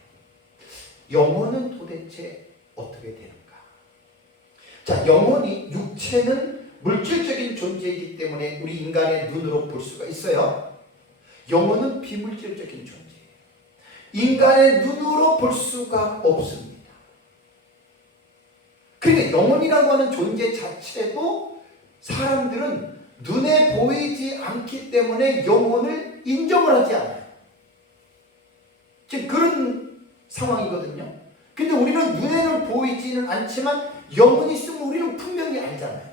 영혼은 도대체 어떻게 되는가? 자, 영혼이, 육체는 물질적인 존재이기 때문에 우리 인간의 눈으로 볼 수가 있어요. 영혼은 비물질적인 존재예요. 인간의 눈으로 볼 수가 없습니다. 그러니까 영혼이라고 하는 존재 자체도 사람들은 눈에 보이지 않기 때문에 영혼을 인정을 하지 않아요. 지금 그런 상황이거든요. 근데 우리는 눈에는 보이지는 않지만 영혼이 있으면 우리는 분명히 알잖아요.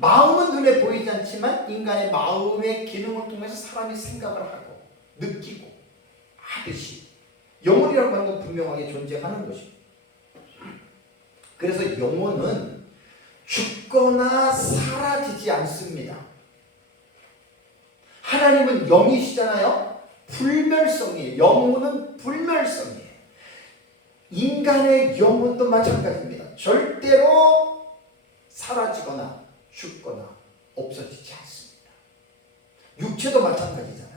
마음은 눈에 보이지 않지만 인간의 마음의 기능을 통해서 사람이 생각을 하고 느끼고 하듯이 영혼이라고 하는 건 분명하게 존재하는 것입니다. 그래서 영혼은 죽거나 사라지지 않습니다. 하나님은 영이시잖아요. 불멸성이에요. 영혼은 불멸성이에요. 인간의 영혼도 마찬가지입니다. 절대로 사라지거나 죽거나 없어지지 않습니다. 육체도 마찬가지잖아요.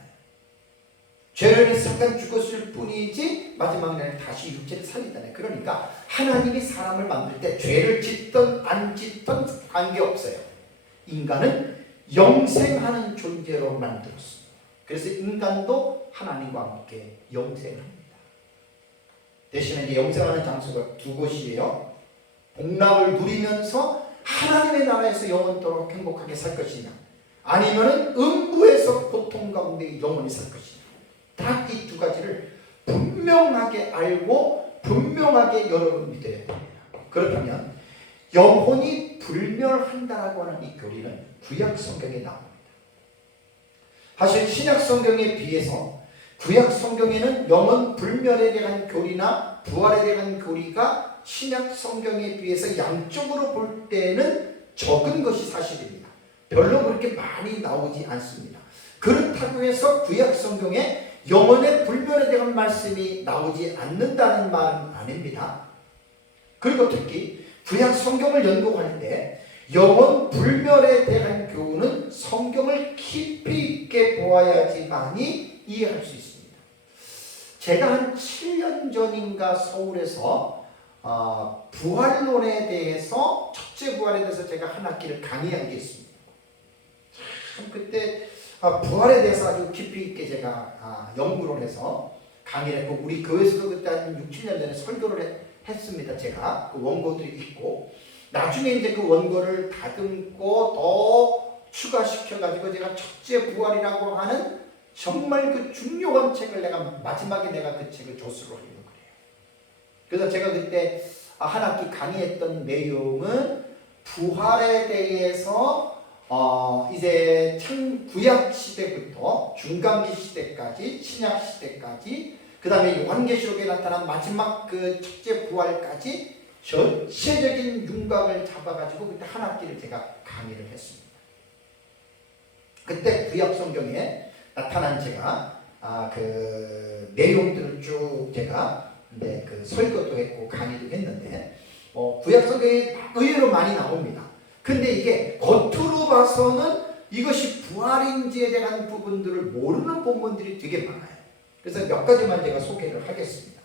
죄를 해서 잠깐 죽었을 뿐이지 마지막 날에 다시 육체를 살리잖아요. 그러니까 하나님이 사람을 만들 때 죄를 짓던 안 짓던 관계없어요. 인간은 영생하는 존재로 만들었습니다. 그래서 인간도 하나님과 함께 영생합니다. 대신에 이제 영생하는 장소가 두 곳이에요. 복락을 누리면서 하나님의 나라에서 영원토록 행복하게 살 것이냐, 아니면은 음부에서 고통 가운데 영원히 살 것이냐. 딱 이 두 가지를 분명하게 알고 분명하게 여러분 믿어야 됩니다. 그렇다면 영혼이 불멸한다라고 하는 이 교리는 구약 성경에 나옵니다. 사실 신약 성경에 비해서 구약 성경에는 영혼 불멸에 대한 교리나 부활에 대한 교리가 신약 성경에 비해서 양쪽으로 볼 때는 적은 것이 사실입니다. 별로 그렇게 많이 나오지 않습니다. 그렇다고 해서 구약 성경에 영혼의 불멸에 대한 말씀이 나오지 않는다는 말은 아닙니다. 그리고 특히 구약 성경을 연구할 때 영혼 불멸에 대한 교훈은 성경을 깊이 있게 보아야지만이 이해할 수 있습니다. 제가 한 7년 전인가 서울에서 부활론에 대해서, 첫째 부활에 대해서 제가 한 학기를 강의한 게 있습니다. 참 그때 부활에 대해서 아주 깊이 있게 제가 연구를 해서 강의를 했고, 우리 교회에서도 그때 한 6, 7년 전에 설교를 했습니다. 제가 그 원고들이 있고, 나중에 이제 그 원고를 다듬고 더 추가시켜가지고 제가 첫째 부활이라고 하는 정말 그 중요한 책을 마지막에 내가 그 책을 조수로 하려고 그래요. 그래서 제가 그때 한 학기 강의했던 내용은 부활에 대해서 이제 구약 시대부터 중간기 시대까지, 신약 시대까지, 그 다음에 요한계시록에 나타난 마지막 그 첫째 부활까지 전체적인 윤곽을 잡아가지고 그때 한 학기를 제가 강의를 했습니다. 그때 구약 성경에 나타난 제가 그 내용들을 쭉 제가 그 설교도 했고 강의도 했는데, 구약 성경에 의외로 많이 나옵니다. 근데 이게 겉으로 봐서는 이것이 부활인지에 대한 부분들을 모르는 본문들이 되게 많아요. 그래서 몇 가지만 제가 소개를 하겠습니다.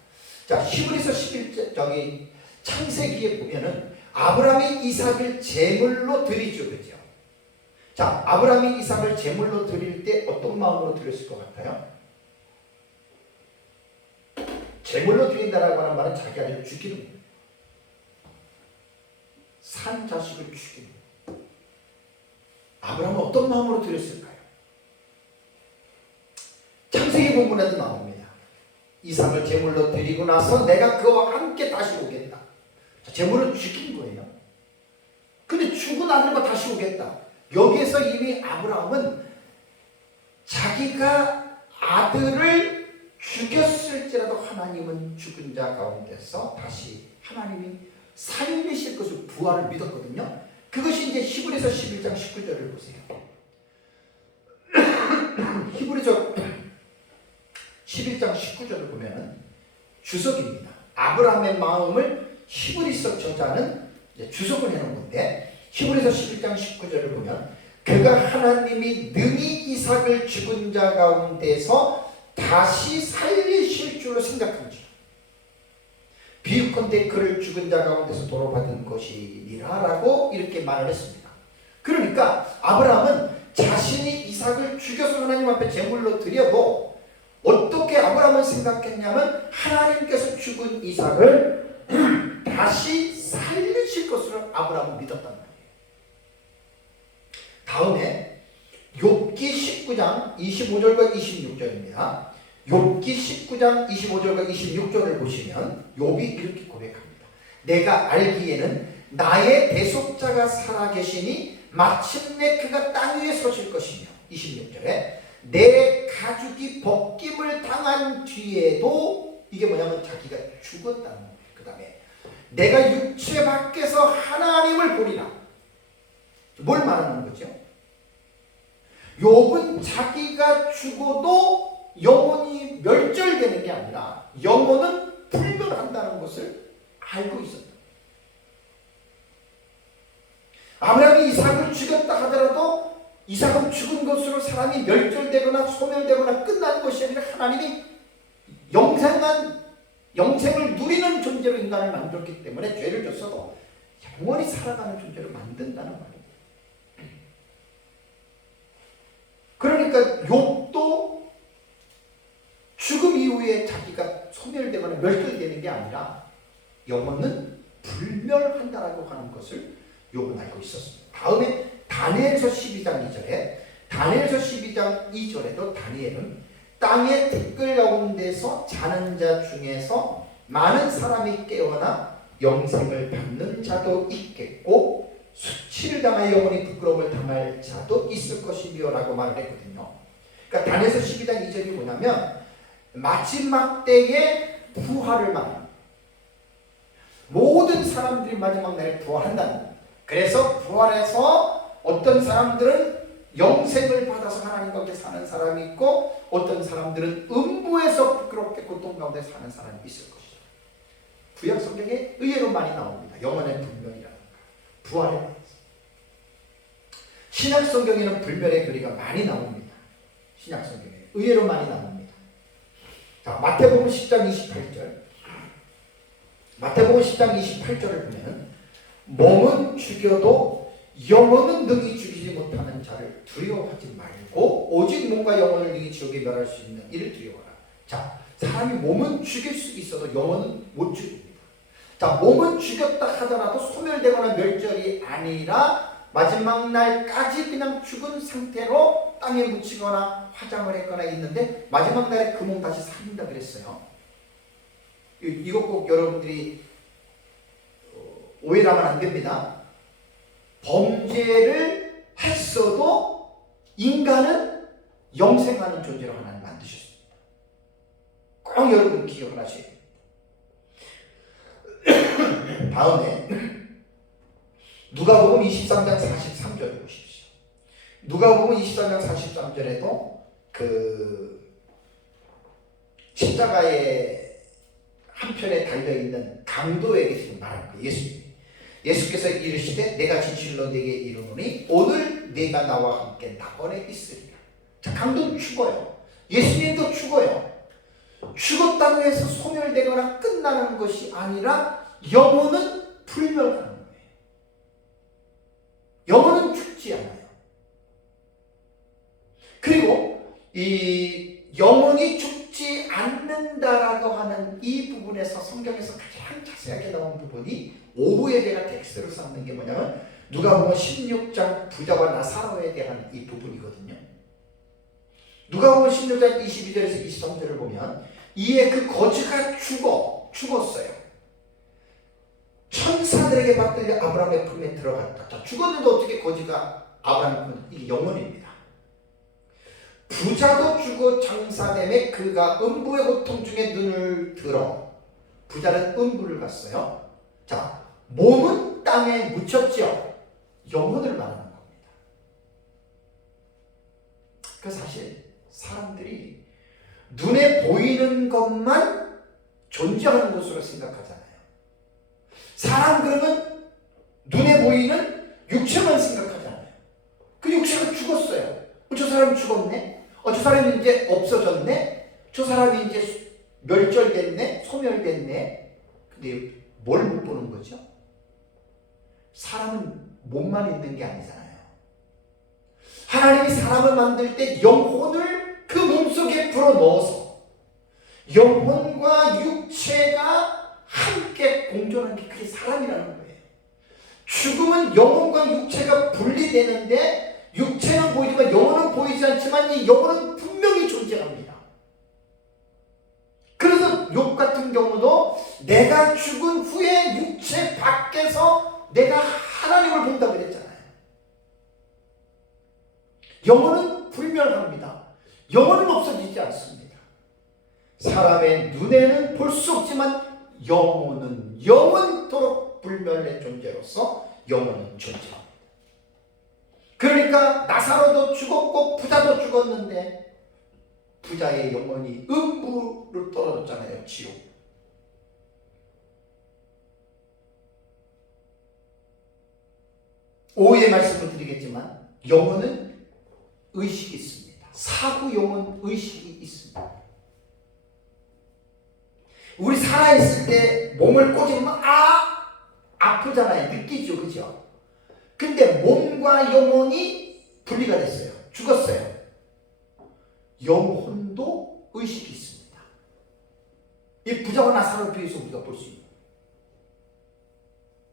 자, 히브리서 11장 창세기에 보면은 아브라함이 이삭을 제물로 드리죠, 그죠? 자, 아브라함이 이삭을 제물로 드릴 때 어떤 마음으로 드렸을 것 같아요? 제물로 드린다라고 하는 말은 자기 아들을 죽이는 거예요. 산 자식을 죽이는 거예요. 아브라함은 어떤 마음으로 드렸을까요? 창세기 본문에도 나옵니다. 이삭을 제물로 드리고 나서 내가 그와 함께 다시 오겠다. 제물을 죽인 거예요. 근데 죽은 아들과 다시 오겠다. 여기에서 이미 아브라함은 자기가 아들을 죽였을지라도 하나님은 죽은 자 가운데서 다시 하나님이 살리실 것을 부활을 믿었거든요. 그것이 이제 히브리서 11장 19절을 보세요. 히브리서 11장 19절을 보면 주석입니다. 아브라함의 마음을 히브리서 저자는 주석을 해놓은 건데, 히브리서 11장 19절을 보면 그가 하나님이 능히 이삭을 죽은 자 가운데서 다시 살리실 줄로 생각한지라. 비유컨대 그를 죽은 자 가운데서 도로받은 것이니라 라고 이렇게 말을 했습니다. 그러니까 아브라함은 자신이 이삭을 죽여서 하나님 앞에 제물로 드려도 어떻게 아브라함은 생각했냐면 하나님께서 죽은 이삭을 다시 살리실 것으로 아브라함은 믿었단 말이에요. 다음에 욥기 19장 25절과 26절입니다. 욥기 19장 25절과 26절을 보시면 욥이 이렇게 고백합니다. 내가 알기에는 나의 대속자가 살아계시니 마침내 그가 땅 위에 서실 것이며, 26절에 내 가죽이 벗김을 당한 뒤에도, 이게 뭐냐면 자기가 죽었다는 거예요. 그 다음에 내가 육체 밖에서 하나님을 보리라. 뭘 말하는 거죠? 욥은 자기가 죽어도 영혼이 멸절되는 게 아니라 영혼은 불멸한다는 것을 알고 있었다. 아브라함이 이삭을 죽였다 하더라도 이삭은 죽은 것으로 사람이 멸절되거나 소멸되거나 끝난 것이 아니라 하나님이 영생을 누리는 존재로 인간을 만들었기 때문에 죄를 졌어도 영원히 살아가는 존재로 만든다는 말이에요. 그러니까 욥도 죽음 이후에 자기가 소멸되거나 멸절되는 게 아니라 영혼은 불멸한다라고 하는 것을 욥은 알고 있었습니다. 다음에 다니엘서 12장 2절에, 다니엘서 12장 2절에도 다니엘은 땅의 댓글 가운데서 자는 자 중에서 많은 사람이 깨어나 영생을 받는 자도 있겠고 수치를 당하여 영원히 부끄러움을 당할 자도 있을 것이며 라고 말을 했거든요. 그러니까 다니엘서 12장 2절이 뭐냐면 마지막 때에 부활을 말합니다. 모든 사람들이 마지막 날에 부활한다는 겁니다. 그래서 부활해서 어떤 사람들은 영생을 받아서 하나님 가운데 사는 사람이 있고 어떤 사람들은 음부에서 부끄럽게 고통 가운데 사는 사람이 있을 것이다. 구약 성경에 의외로 많이 나옵니다. 영원의 불멸이라든가 부활에 대해서. 신약 성경에는 불멸의 교리가 많이 나옵니다. 신약 성경에 의외로 많이 나옵니다. 자, 마태복음 10장 28절. 마태복음 10장 28절을 보면 몸은 죽여도 영혼은 능히 죽이지 못하는 자를 두려워하지 말고 오직 몸과 영혼을 능히 지옥에 멸할 수 있는 이를 두려워하라. 자, 사람이 몸은 죽일 수 있어도 영혼은 못 죽입니다. 자, 몸은 죽였다 하더라도 소멸되거나 멸절이 아니라 마지막 날까지 그냥 죽은 상태로 땅에 묻히거나 화장을 했거나 있는데 마지막 날에 그 몸 다시 살린다 그랬어요. 이거 꼭 여러분들이 오해를 하면 안 됩니다. 범죄를 했어도 인간은 영생하는 존재로 하나님 만드셨습니다. 꼭 여러분 기억을 하셔야 됩니다. 다음에 누가복음 23장 43절을 보십시오. 누가복음 23장 43절에도 그 십자가의 한편에 달려있는 강도에게 지금 말합니다. 예수께서 이르시되 내가 진실로 네게 이르노니 오늘 네가 나와 함께 낙원에 있으리라. 자, 강도는 죽어요. 예수님도 죽어요. 죽었다고 해서 소멸되거나 끝나는 것이 아니라 영혼은 불멸하는 거예요. 영혼은 죽지 않아요. 그리고 이 영혼이 죽지 않는 믿는다라고 하는 이 부분에서 성경에서 가장 자세하게 나온 부분이 오후에 제가 텍스트를 쌓는 게 뭐냐면 누가복음 16장 부자와 나사로에 대한 이 부분이거든요. 누가복음 16장 22절에서 23절을 보면 이에 그 거지가 죽었어요. 천사들에게 받들려 아브라함의 품에 들어갔다. 자, 죽었는데 어떻게 거지가 아브라함의 품에, 이게 영혼입니다. 부자도 죽어 장사됨에 그가 음부의 고통 중에 눈을 들어. 부자는 음부를 갔어요. 자, 몸은 땅에 묻혔지요. 영혼을 말하는 겁니다. 그 사실 사람들이 눈에 보이는 것만 존재하는 것으로 생각하잖아요. 사람 그러면 눈에 보이는 육체만 생각하잖아요. 그 육체가 죽었어요. 저 사람이 죽었네? 저 사람이 이제 없어졌네? 저 사람이 이제 멸절됐네? 소멸됐네? 근데 뭘 못 보는 거죠? 사람은 몸만 있는 게 아니잖아요. 하나님이 사람을 만들 때 영혼을 그 몸속에 불어넣어서 영혼과 육체가 함께 공존하는 게 그게 사람이라는 거예요. 죽음은 영혼과 육체가 분리되는데 육체는 보이지만 영혼은 보이지 않지만 이 영혼은 분명히 존재합니다. 그래서 욥 같은 경우도 내가 죽은 후에 육체 밖에서 내가 하나님을 본다 그랬잖아요. 영혼은 불멸합니다. 영혼은 없어지지 않습니다. 사람의 눈에는 볼 수 없지만 영혼은 영원토록 불멸의 존재로서 영혼은 존재합니다. 그러니까 나사로도 죽었고 부자도 죽었는데 부자의 영혼이 음부를 떨어졌잖아요. 지옥. 오후에 말씀을 드리겠지만 영혼은 의식이 있습니다. 사후 영혼 의식이 있습니다. 우리 살아있을 때 몸을 꼬집으면 아프잖아요. 느끼죠. 그죠? 근데 몸과 영혼이 분리가 됐어요. 죽었어요. 영혼도 의식이 있습니다. 이 부자와 나사로를 비해서 우리가 볼 수 있는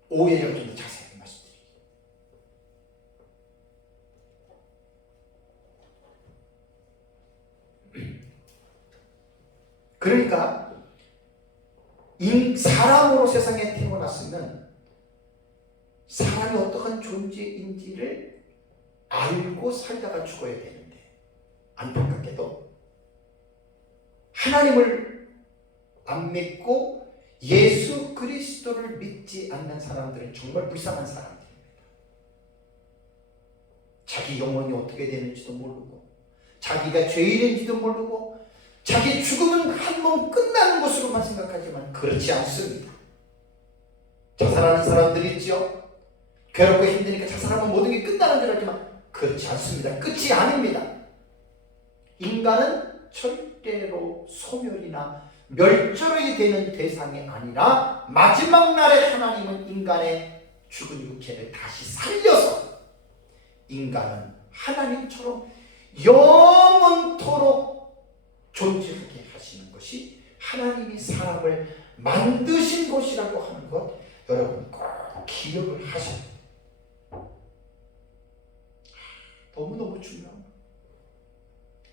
오후에 제가 좀 더 자세하게 말씀드릴게요. 그러니까 사람으로 세상에 태어났으면 사람이 어떠한 존재인지를 알고 살다가 죽어야 되는데 안타깝게도 하나님을 안 믿고 예수 그리스도를 믿지 않는 사람들은 정말 불쌍한 사람들입니다. 자기 영혼이 어떻게 되는지도 모르고 자기가 죄인인지도 모르고 자기 죽음은 한 번 끝나는 것으로만 생각하지만 그렇지 않습니다. 자살하는 사람들이 있죠. 괴롭고 힘드니까 자살하면 모든 게 끝나는 줄 알지만 그렇지 않습니다. 끝이 아닙니다. 인간은 절대로 소멸이나 멸절이 되는 대상이 아니라 마지막 날에 하나님은 인간의 죽은 육체를 다시 살려서 인간은 하나님처럼 영원토록 존재하게 하시는 것이 하나님이 사람을 만드신 것이라고 하는 것 여러분 꼭 기억을 하셔야 돼요. 너무너무 중요합니다.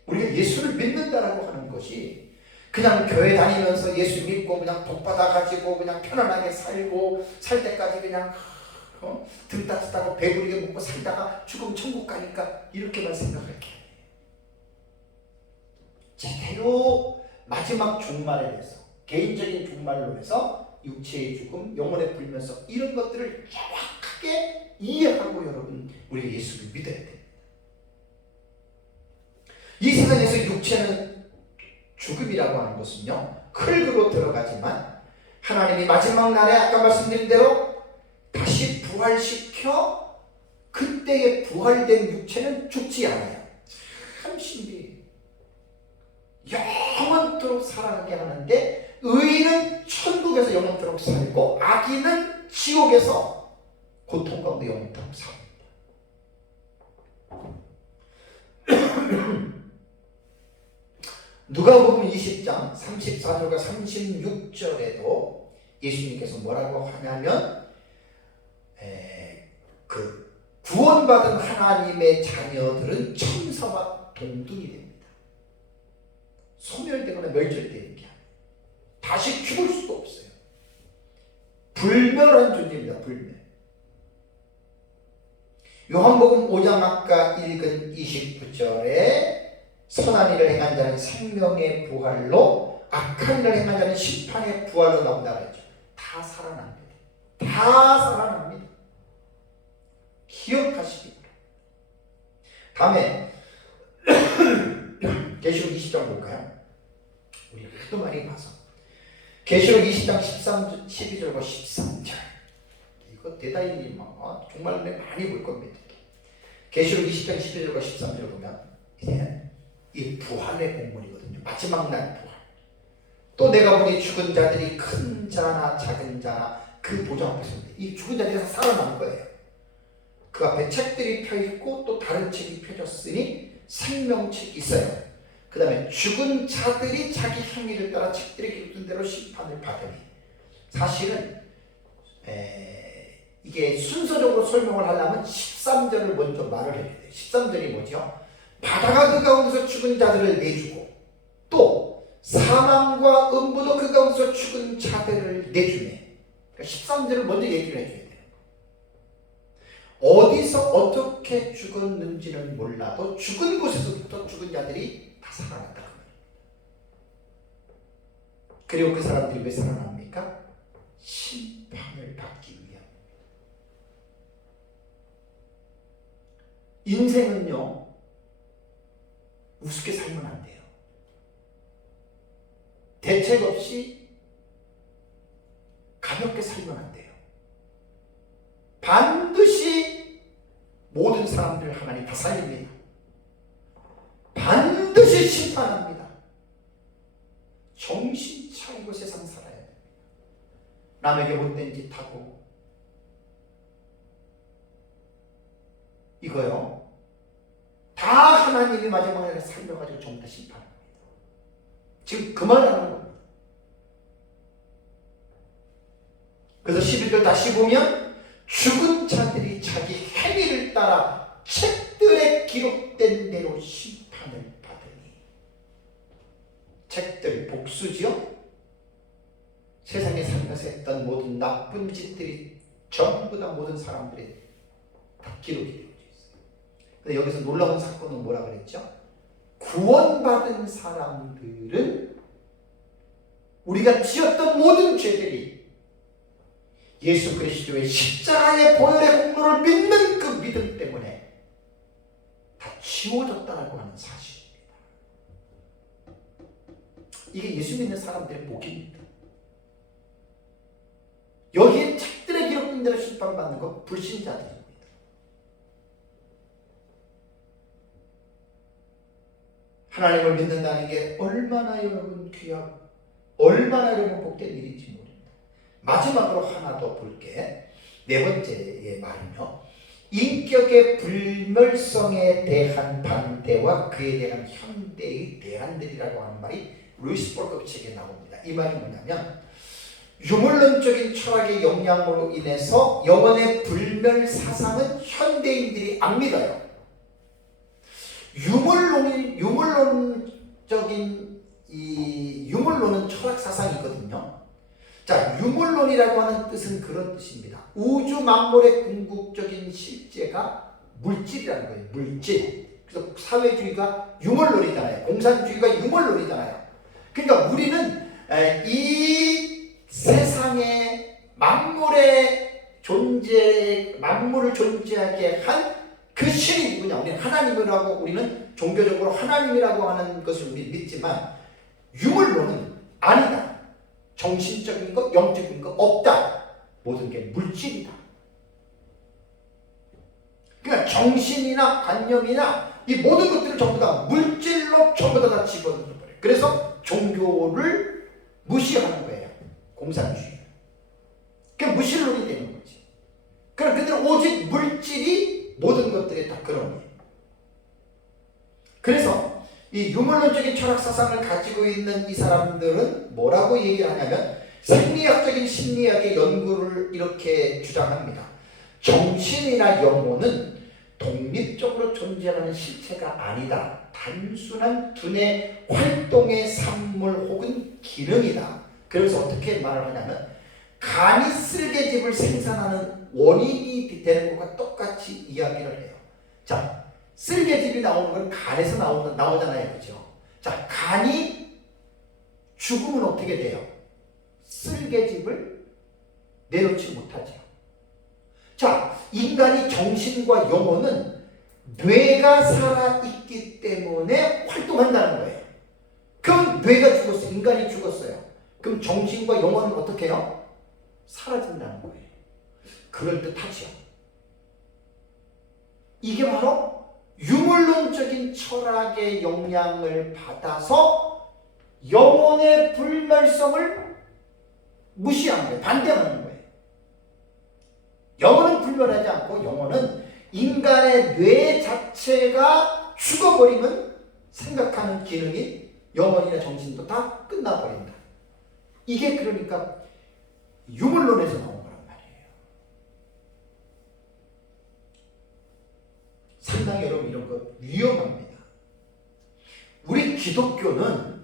우리가 예수를 믿는다라고 하는 것이 그냥 교회 다니면서 예수 믿고 그냥 복 받아가지고 그냥 편안하게 살고 살 때까지 그냥 등 따뜻하고 배부르게 먹고 살다가 죽으면 천국 가니까 이렇게만 생각할게. 제대로 마지막 종말에 대해서 개인적인 종말로 해서 육체의 죽음, 영혼의 불면서 이런 것들을 정확하게 이해하고 여러분 우리 예수를 믿어야 됩니다. 이 세상에서 육체는 죽음이라고 하는 것은요 흙으로 들어가지만 하나님이 마지막 날에 아까 말씀드린 대로 다시 부활시켜 그때의 부활된 육체는 죽지 않아요. 참 신비해요. 영원토록 살아가게 하는데 의인은 천국에서 영원토록 살고 악인은 지옥에서 고통 가운데 영원토록 삽니다. 누가복음 20장 34절과 36절에도 예수님께서 뭐라고 하냐면 그 구원받은 하나님의 자녀들은 천사와 동등이 됩니다. 소멸되거나 멸절되는 게 아니에요. 다시 죽을 수도 없어요. 불멸한 존재입니다. 불멸. 요한복음 5장 아까 읽은 29절에 선한 일을 행한 자는 생명의 부활로 악한 일을 행한 자는 심판의 부활로 나온다고 했죠. 다 살아납니다. 다 살아납니다. 기억하시기 바랍니다. 다음에 계시록 20장 볼까요? 우리 하도 많이 봐서 계시록 20장 12절과 13절 이거 대단히 정말 많이 볼 겁니다. 계시록 20장 12절과 13절 보면 이제 이 부활의 본문이거든요. 마지막 날 부활. 또 내가 보니 죽은 자들이 큰 자나 작은 자나 그 보좌 앞에 섭니다. 이 죽은 자들이 살아난 거예요. 그 앞에 책들이 펴있고 또 다른 책이 펴졌으니 생명책이 있어요. 그 다음에 죽은 자들이 자기 행위를 따라 책들에 기록된 대로 심판을 받으니 사실은 이게 순서적으로 설명을 하려면 13절을 먼저 말을 해야 돼요. 13절이 뭐죠? 바다가 그 가운데서 죽은 자들을 내주고 또 사망과 음부도 그 가운데서 죽은 자들을 내주네. 그러니까 13절을 먼저 얘기를 해줘야 돼요. 어디서 어떻게 죽었는지는 몰라도 죽은 곳에서부터 죽은 자들이 다 살아났다. 그리고 그 사람들이 왜 살아납니까? 심판을 받기 위함. 인생은요 우습게 살면 안 돼요. 대책 없이 가볍게 살면 안 돼요. 반드시 모든 사람들을 하나님 다 살립니다. 반드시 심판합니다. 정신 차리고 세상 살아야 됩니다. 남에게 못된 짓 하고 이거요 다 하나님이 마지막에 살려가지고 전부 다 심판합니다. 지금 그 말하는 겁니다. 그래서 11절 다시 보면 죽은 자들이 자기 행위를 따라 책들에 기록된 대로 심판을 받으니 책들 복수지요. 세상에 살면서 했던 모든 나쁜 짓들이 전부 다 모든 사람들이 다 기록이 되어져 있어요. 근데 여기서 놀라운 사건은 뭐라 그랬죠? 구원받은 사람들은 우리가 지었던 모든 죄들이 예수 그리스도의 십자가의 보혈의 공로를 믿는 그 믿음 때문에 다 지워졌다라고 하는 사실입니다. 이게 예수 믿는 사람들의 복입니다. 여기에 책들에 기록된 대로 심판받는 건 불신자들입니다. 하나님을 믿는다는 게 얼마나 여러분 귀하고 얼마나 여러분 복된 일인지 모릅니다. 마지막으로 하나 더 볼게. 네 번째의 말은요. 인격의 불멸성에 대한 반대와 그에 대한 현대의 대안들이라고 하는 말이 루이스 볼컵 책에 나옵니다. 이 말이 뭐냐면 유물론적인 철학의 영향으로 인해서 영혼의 불멸 사상은 현대인들이 안 믿어요. 유물론은 철학 사상이거든요. 자, 유물론이라고 하는 뜻은 그런 뜻입니다. 우주 만물의 궁극적인 실제가 물질이라는 거예요. 물질. 그래서 사회주의가 유물론이잖아요. 공산주의가 유물론이잖아요. 그러니까 우리는 이 세상의 만물을 존재하게 한 그 신이 누구냐? 우리는 하나님이라고, 우리는 종교적으로 하나님이라고 하는 것을 우리 믿지만 유물론은 아니다. 정신적인 것, 영적인 것 없다. 모든 게 물질이다. 그러니까 정신이나 관념이나 이 모든 것들을 전부 다 물질로 전부 다 집어넣어버려요. 그래서 종교를 무시하는 거예요. 공산주의. 그게 무신론이 되는 거지. 그럼 그들은 오직 물질이 모든 것들이 다 그런 거예요. 그래서 이 이 유물론적인 철학 사상을 가지고 있는 이 사람들은 뭐라고 얘기를 하냐면 생리학적인 심리학의 연구를 이렇게 주장합니다. 정신이나 영혼은 독립적으로 존재하는 실체가 아니다. 단순한 두뇌 활동의 산물 혹은 기능이다. 그래서 어떻게 말을 하냐면 간이 쓸개즙을 생산하는 원인이 되는 것과 똑같이 이야기를 해요. 자, 쓸개즙이 나오는 건 간에서 나오잖아요. 그죠? 자, 간이 죽으면 어떻게 돼요? 쓸개즙을 내놓지 못하죠. 자, 인간이 정신과 영혼은 뇌가 살아있기 때문에 활동한다는 거예요. 그럼 뇌가 죽었어요. 인간이 죽었어요. 그럼 정신과 영혼은 어떻게 해요? 사라진다는 거예요. 그럴듯하죠. 이게 바로 유물론적인 철학의 영향을 받아서 영혼의 불멸성을 무시하는 거예요. 반대하는 거예요. 영혼은 불멸하지 않고 영혼은 인간의 뇌 자체가 죽어버리면 생각하는 기능이 영혼이나 정신도 다 끝나버린다. 이게 그러니까 유물론에서 나온 거란 말이에요. 상당히 여러분 이런 거 위험합니다. 우리 기독교는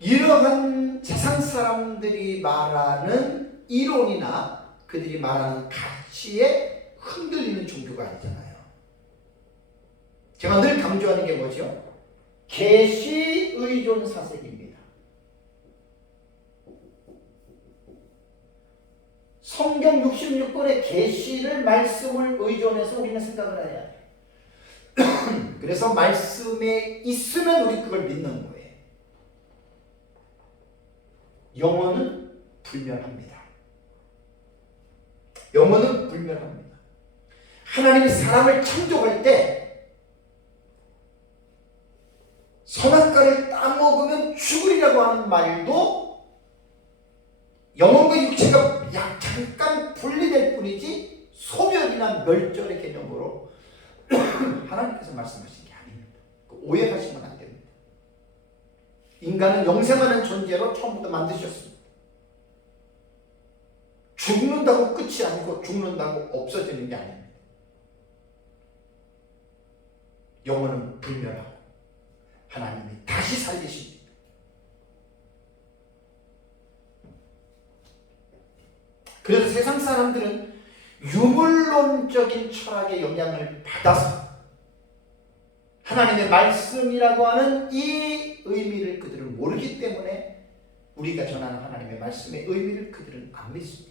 이러한 세상 사람들이 말하는 이론이나 그들이 말하는 가치에 흔들리는 종교가 아니잖아요. 제가 늘 강조하는 게 뭐죠? 계시 의존 사색입니다. 성경 66권의 계시를 말씀을 의존해서 우리는 생각을 해야 돼요. 그래서 말씀에 있으면 우리 그걸 믿는 거예요. 영혼은 불멸합니다. 영혼은 불멸합니다. 하나님이 사람을 창조할 때 선악과를 따먹으면 죽으리라고 하는 말도 영혼과 육체가 잠깐 분리될 뿐이지 소멸이나 멸절의 개념으로 하나님께서 말씀하신 게 아닙니다. 오해하시면 안 됩니다. 인간은 영생하는 존재로 처음부터 만드셨습니다. 죽는다고 끝이 아니고 죽는다고 없어지는 게 아닙니다. 영혼은 불멸하고 하나님이 다시 살리십니다. 그래서 세상 사람들은 유물론적인 철학의 영향을 받아서 하나님의 말씀이라고 하는 이 의미를 그들은 모르기 때문에 우리가 전하는 하나님의 말씀의 의미를 그들은 안 믿습니다.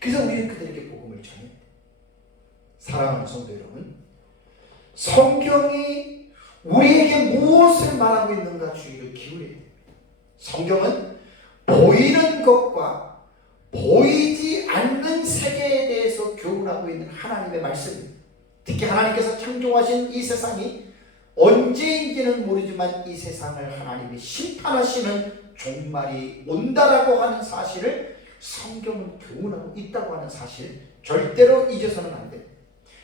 그래서 우리는 그들에게 복음을 전합니다. 사랑하는 성도 여러분, 성경이 우리에게 무엇을 말하고 있는가 주의를 기울여야 됩니다. 성경은 보이는 것과 보이지 않는 세계에 대해서 교훈하고 있는 하나님의 말씀입니다. 특히 하나님께서 창조하신 이 세상이 언제인지는 모르지만 이 세상을 하나님이 심판하시는 종말이 온다라고 하는 사실을 성경은 교훈하고 있다고 하는 사실 절대로 잊어서는 안 됩니다.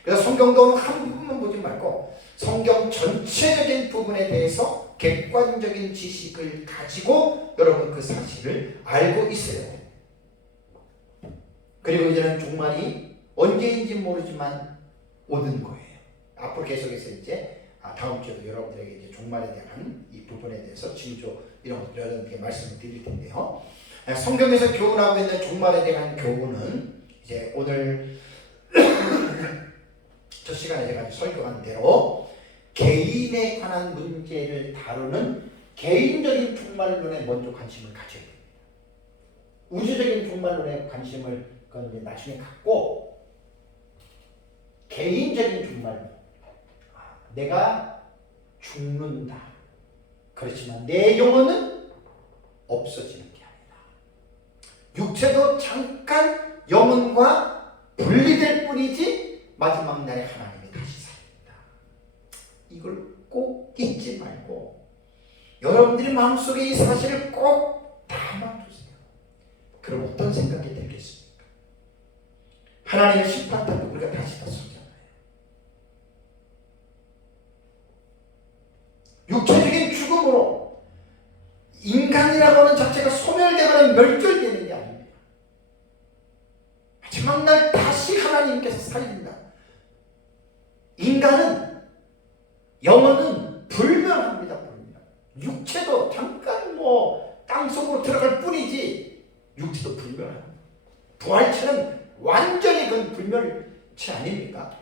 그래서 성경도 한 부분만 보지 말고 성경 전체적인 부분에 대해서 객관적인 지식을 가지고 여러분 그 사실을 알고 있어야 돼요. 그리고 이제는 종말이 언제인지 모르지만 오는 거예요. 앞으로 계속해서 이제 다음 주에도 여러분들에게 이제 종말에 대한 이 부분에 대해서 징조 이런 것들 여러분들에게 말씀을 드릴 텐데요. 성경에서 교훈하고 있는 종말에 대한 교훈은 이제 오늘 첫 시간에 제가 설교한 대로 개인에 관한 문제를 다루는 개인적인 종말론에 먼저 관심을 가져야 됩니다. 우주적인 종말론에 관심을 그건 이제 나중에 갖고 개인적인 종말론, 내가 죽는다. 그렇지만 내 영혼은 없어지는 게 아니다. 육체도 잠깐 영혼과 분리될 뿐이지 마지막 날에 하나님이 다시 살린다. 이걸 꼭 잊지 말고 여러분들이 마음속에 이 사실을 꼭 담아두세요. 그럼 어떤 생각이 들겠습니까? 하나님의 심판받고 우리가 다시 다 서잖아요. 육체적인 죽음으로 인간이라고 하는 자체가 소멸되거나 멸절되는 게 아닙니다. 마지막 날 다시 하나님께서 살린다. 인간은, 영혼은 불멸합니다. 불멸. 육체도 잠깐 땅속으로 들어갈 뿐이지 육체도 불멸합니다. 부활체는 완전히 그건 불멸체 아닙니까?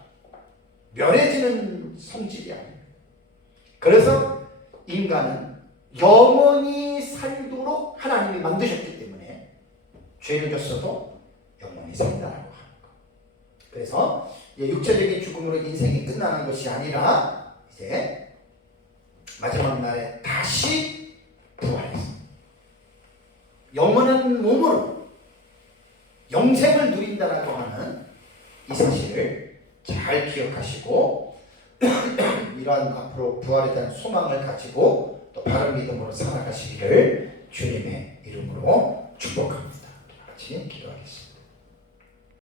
멸해지는 성질이 아닙니다. 그래서 인간은 영원히 살도록 하나님이 만드셨기 때문에 죄를 졌어도 영원히 산다라고 하는 거. 그래서 육체적인 죽음으로 인생이 끝나는 것이 아니라 이제 마지막 날에 다시 부활해서 영원한 몸으로 영생을 누린다라고 하는 이 사실을 잘 기억하시고 이러한 앞으로 부활에 대한 소망을 가지고 또 바른 믿음으로 살아가시기를 주님의 이름으로 축복합니다. 같이 기도하겠습니다.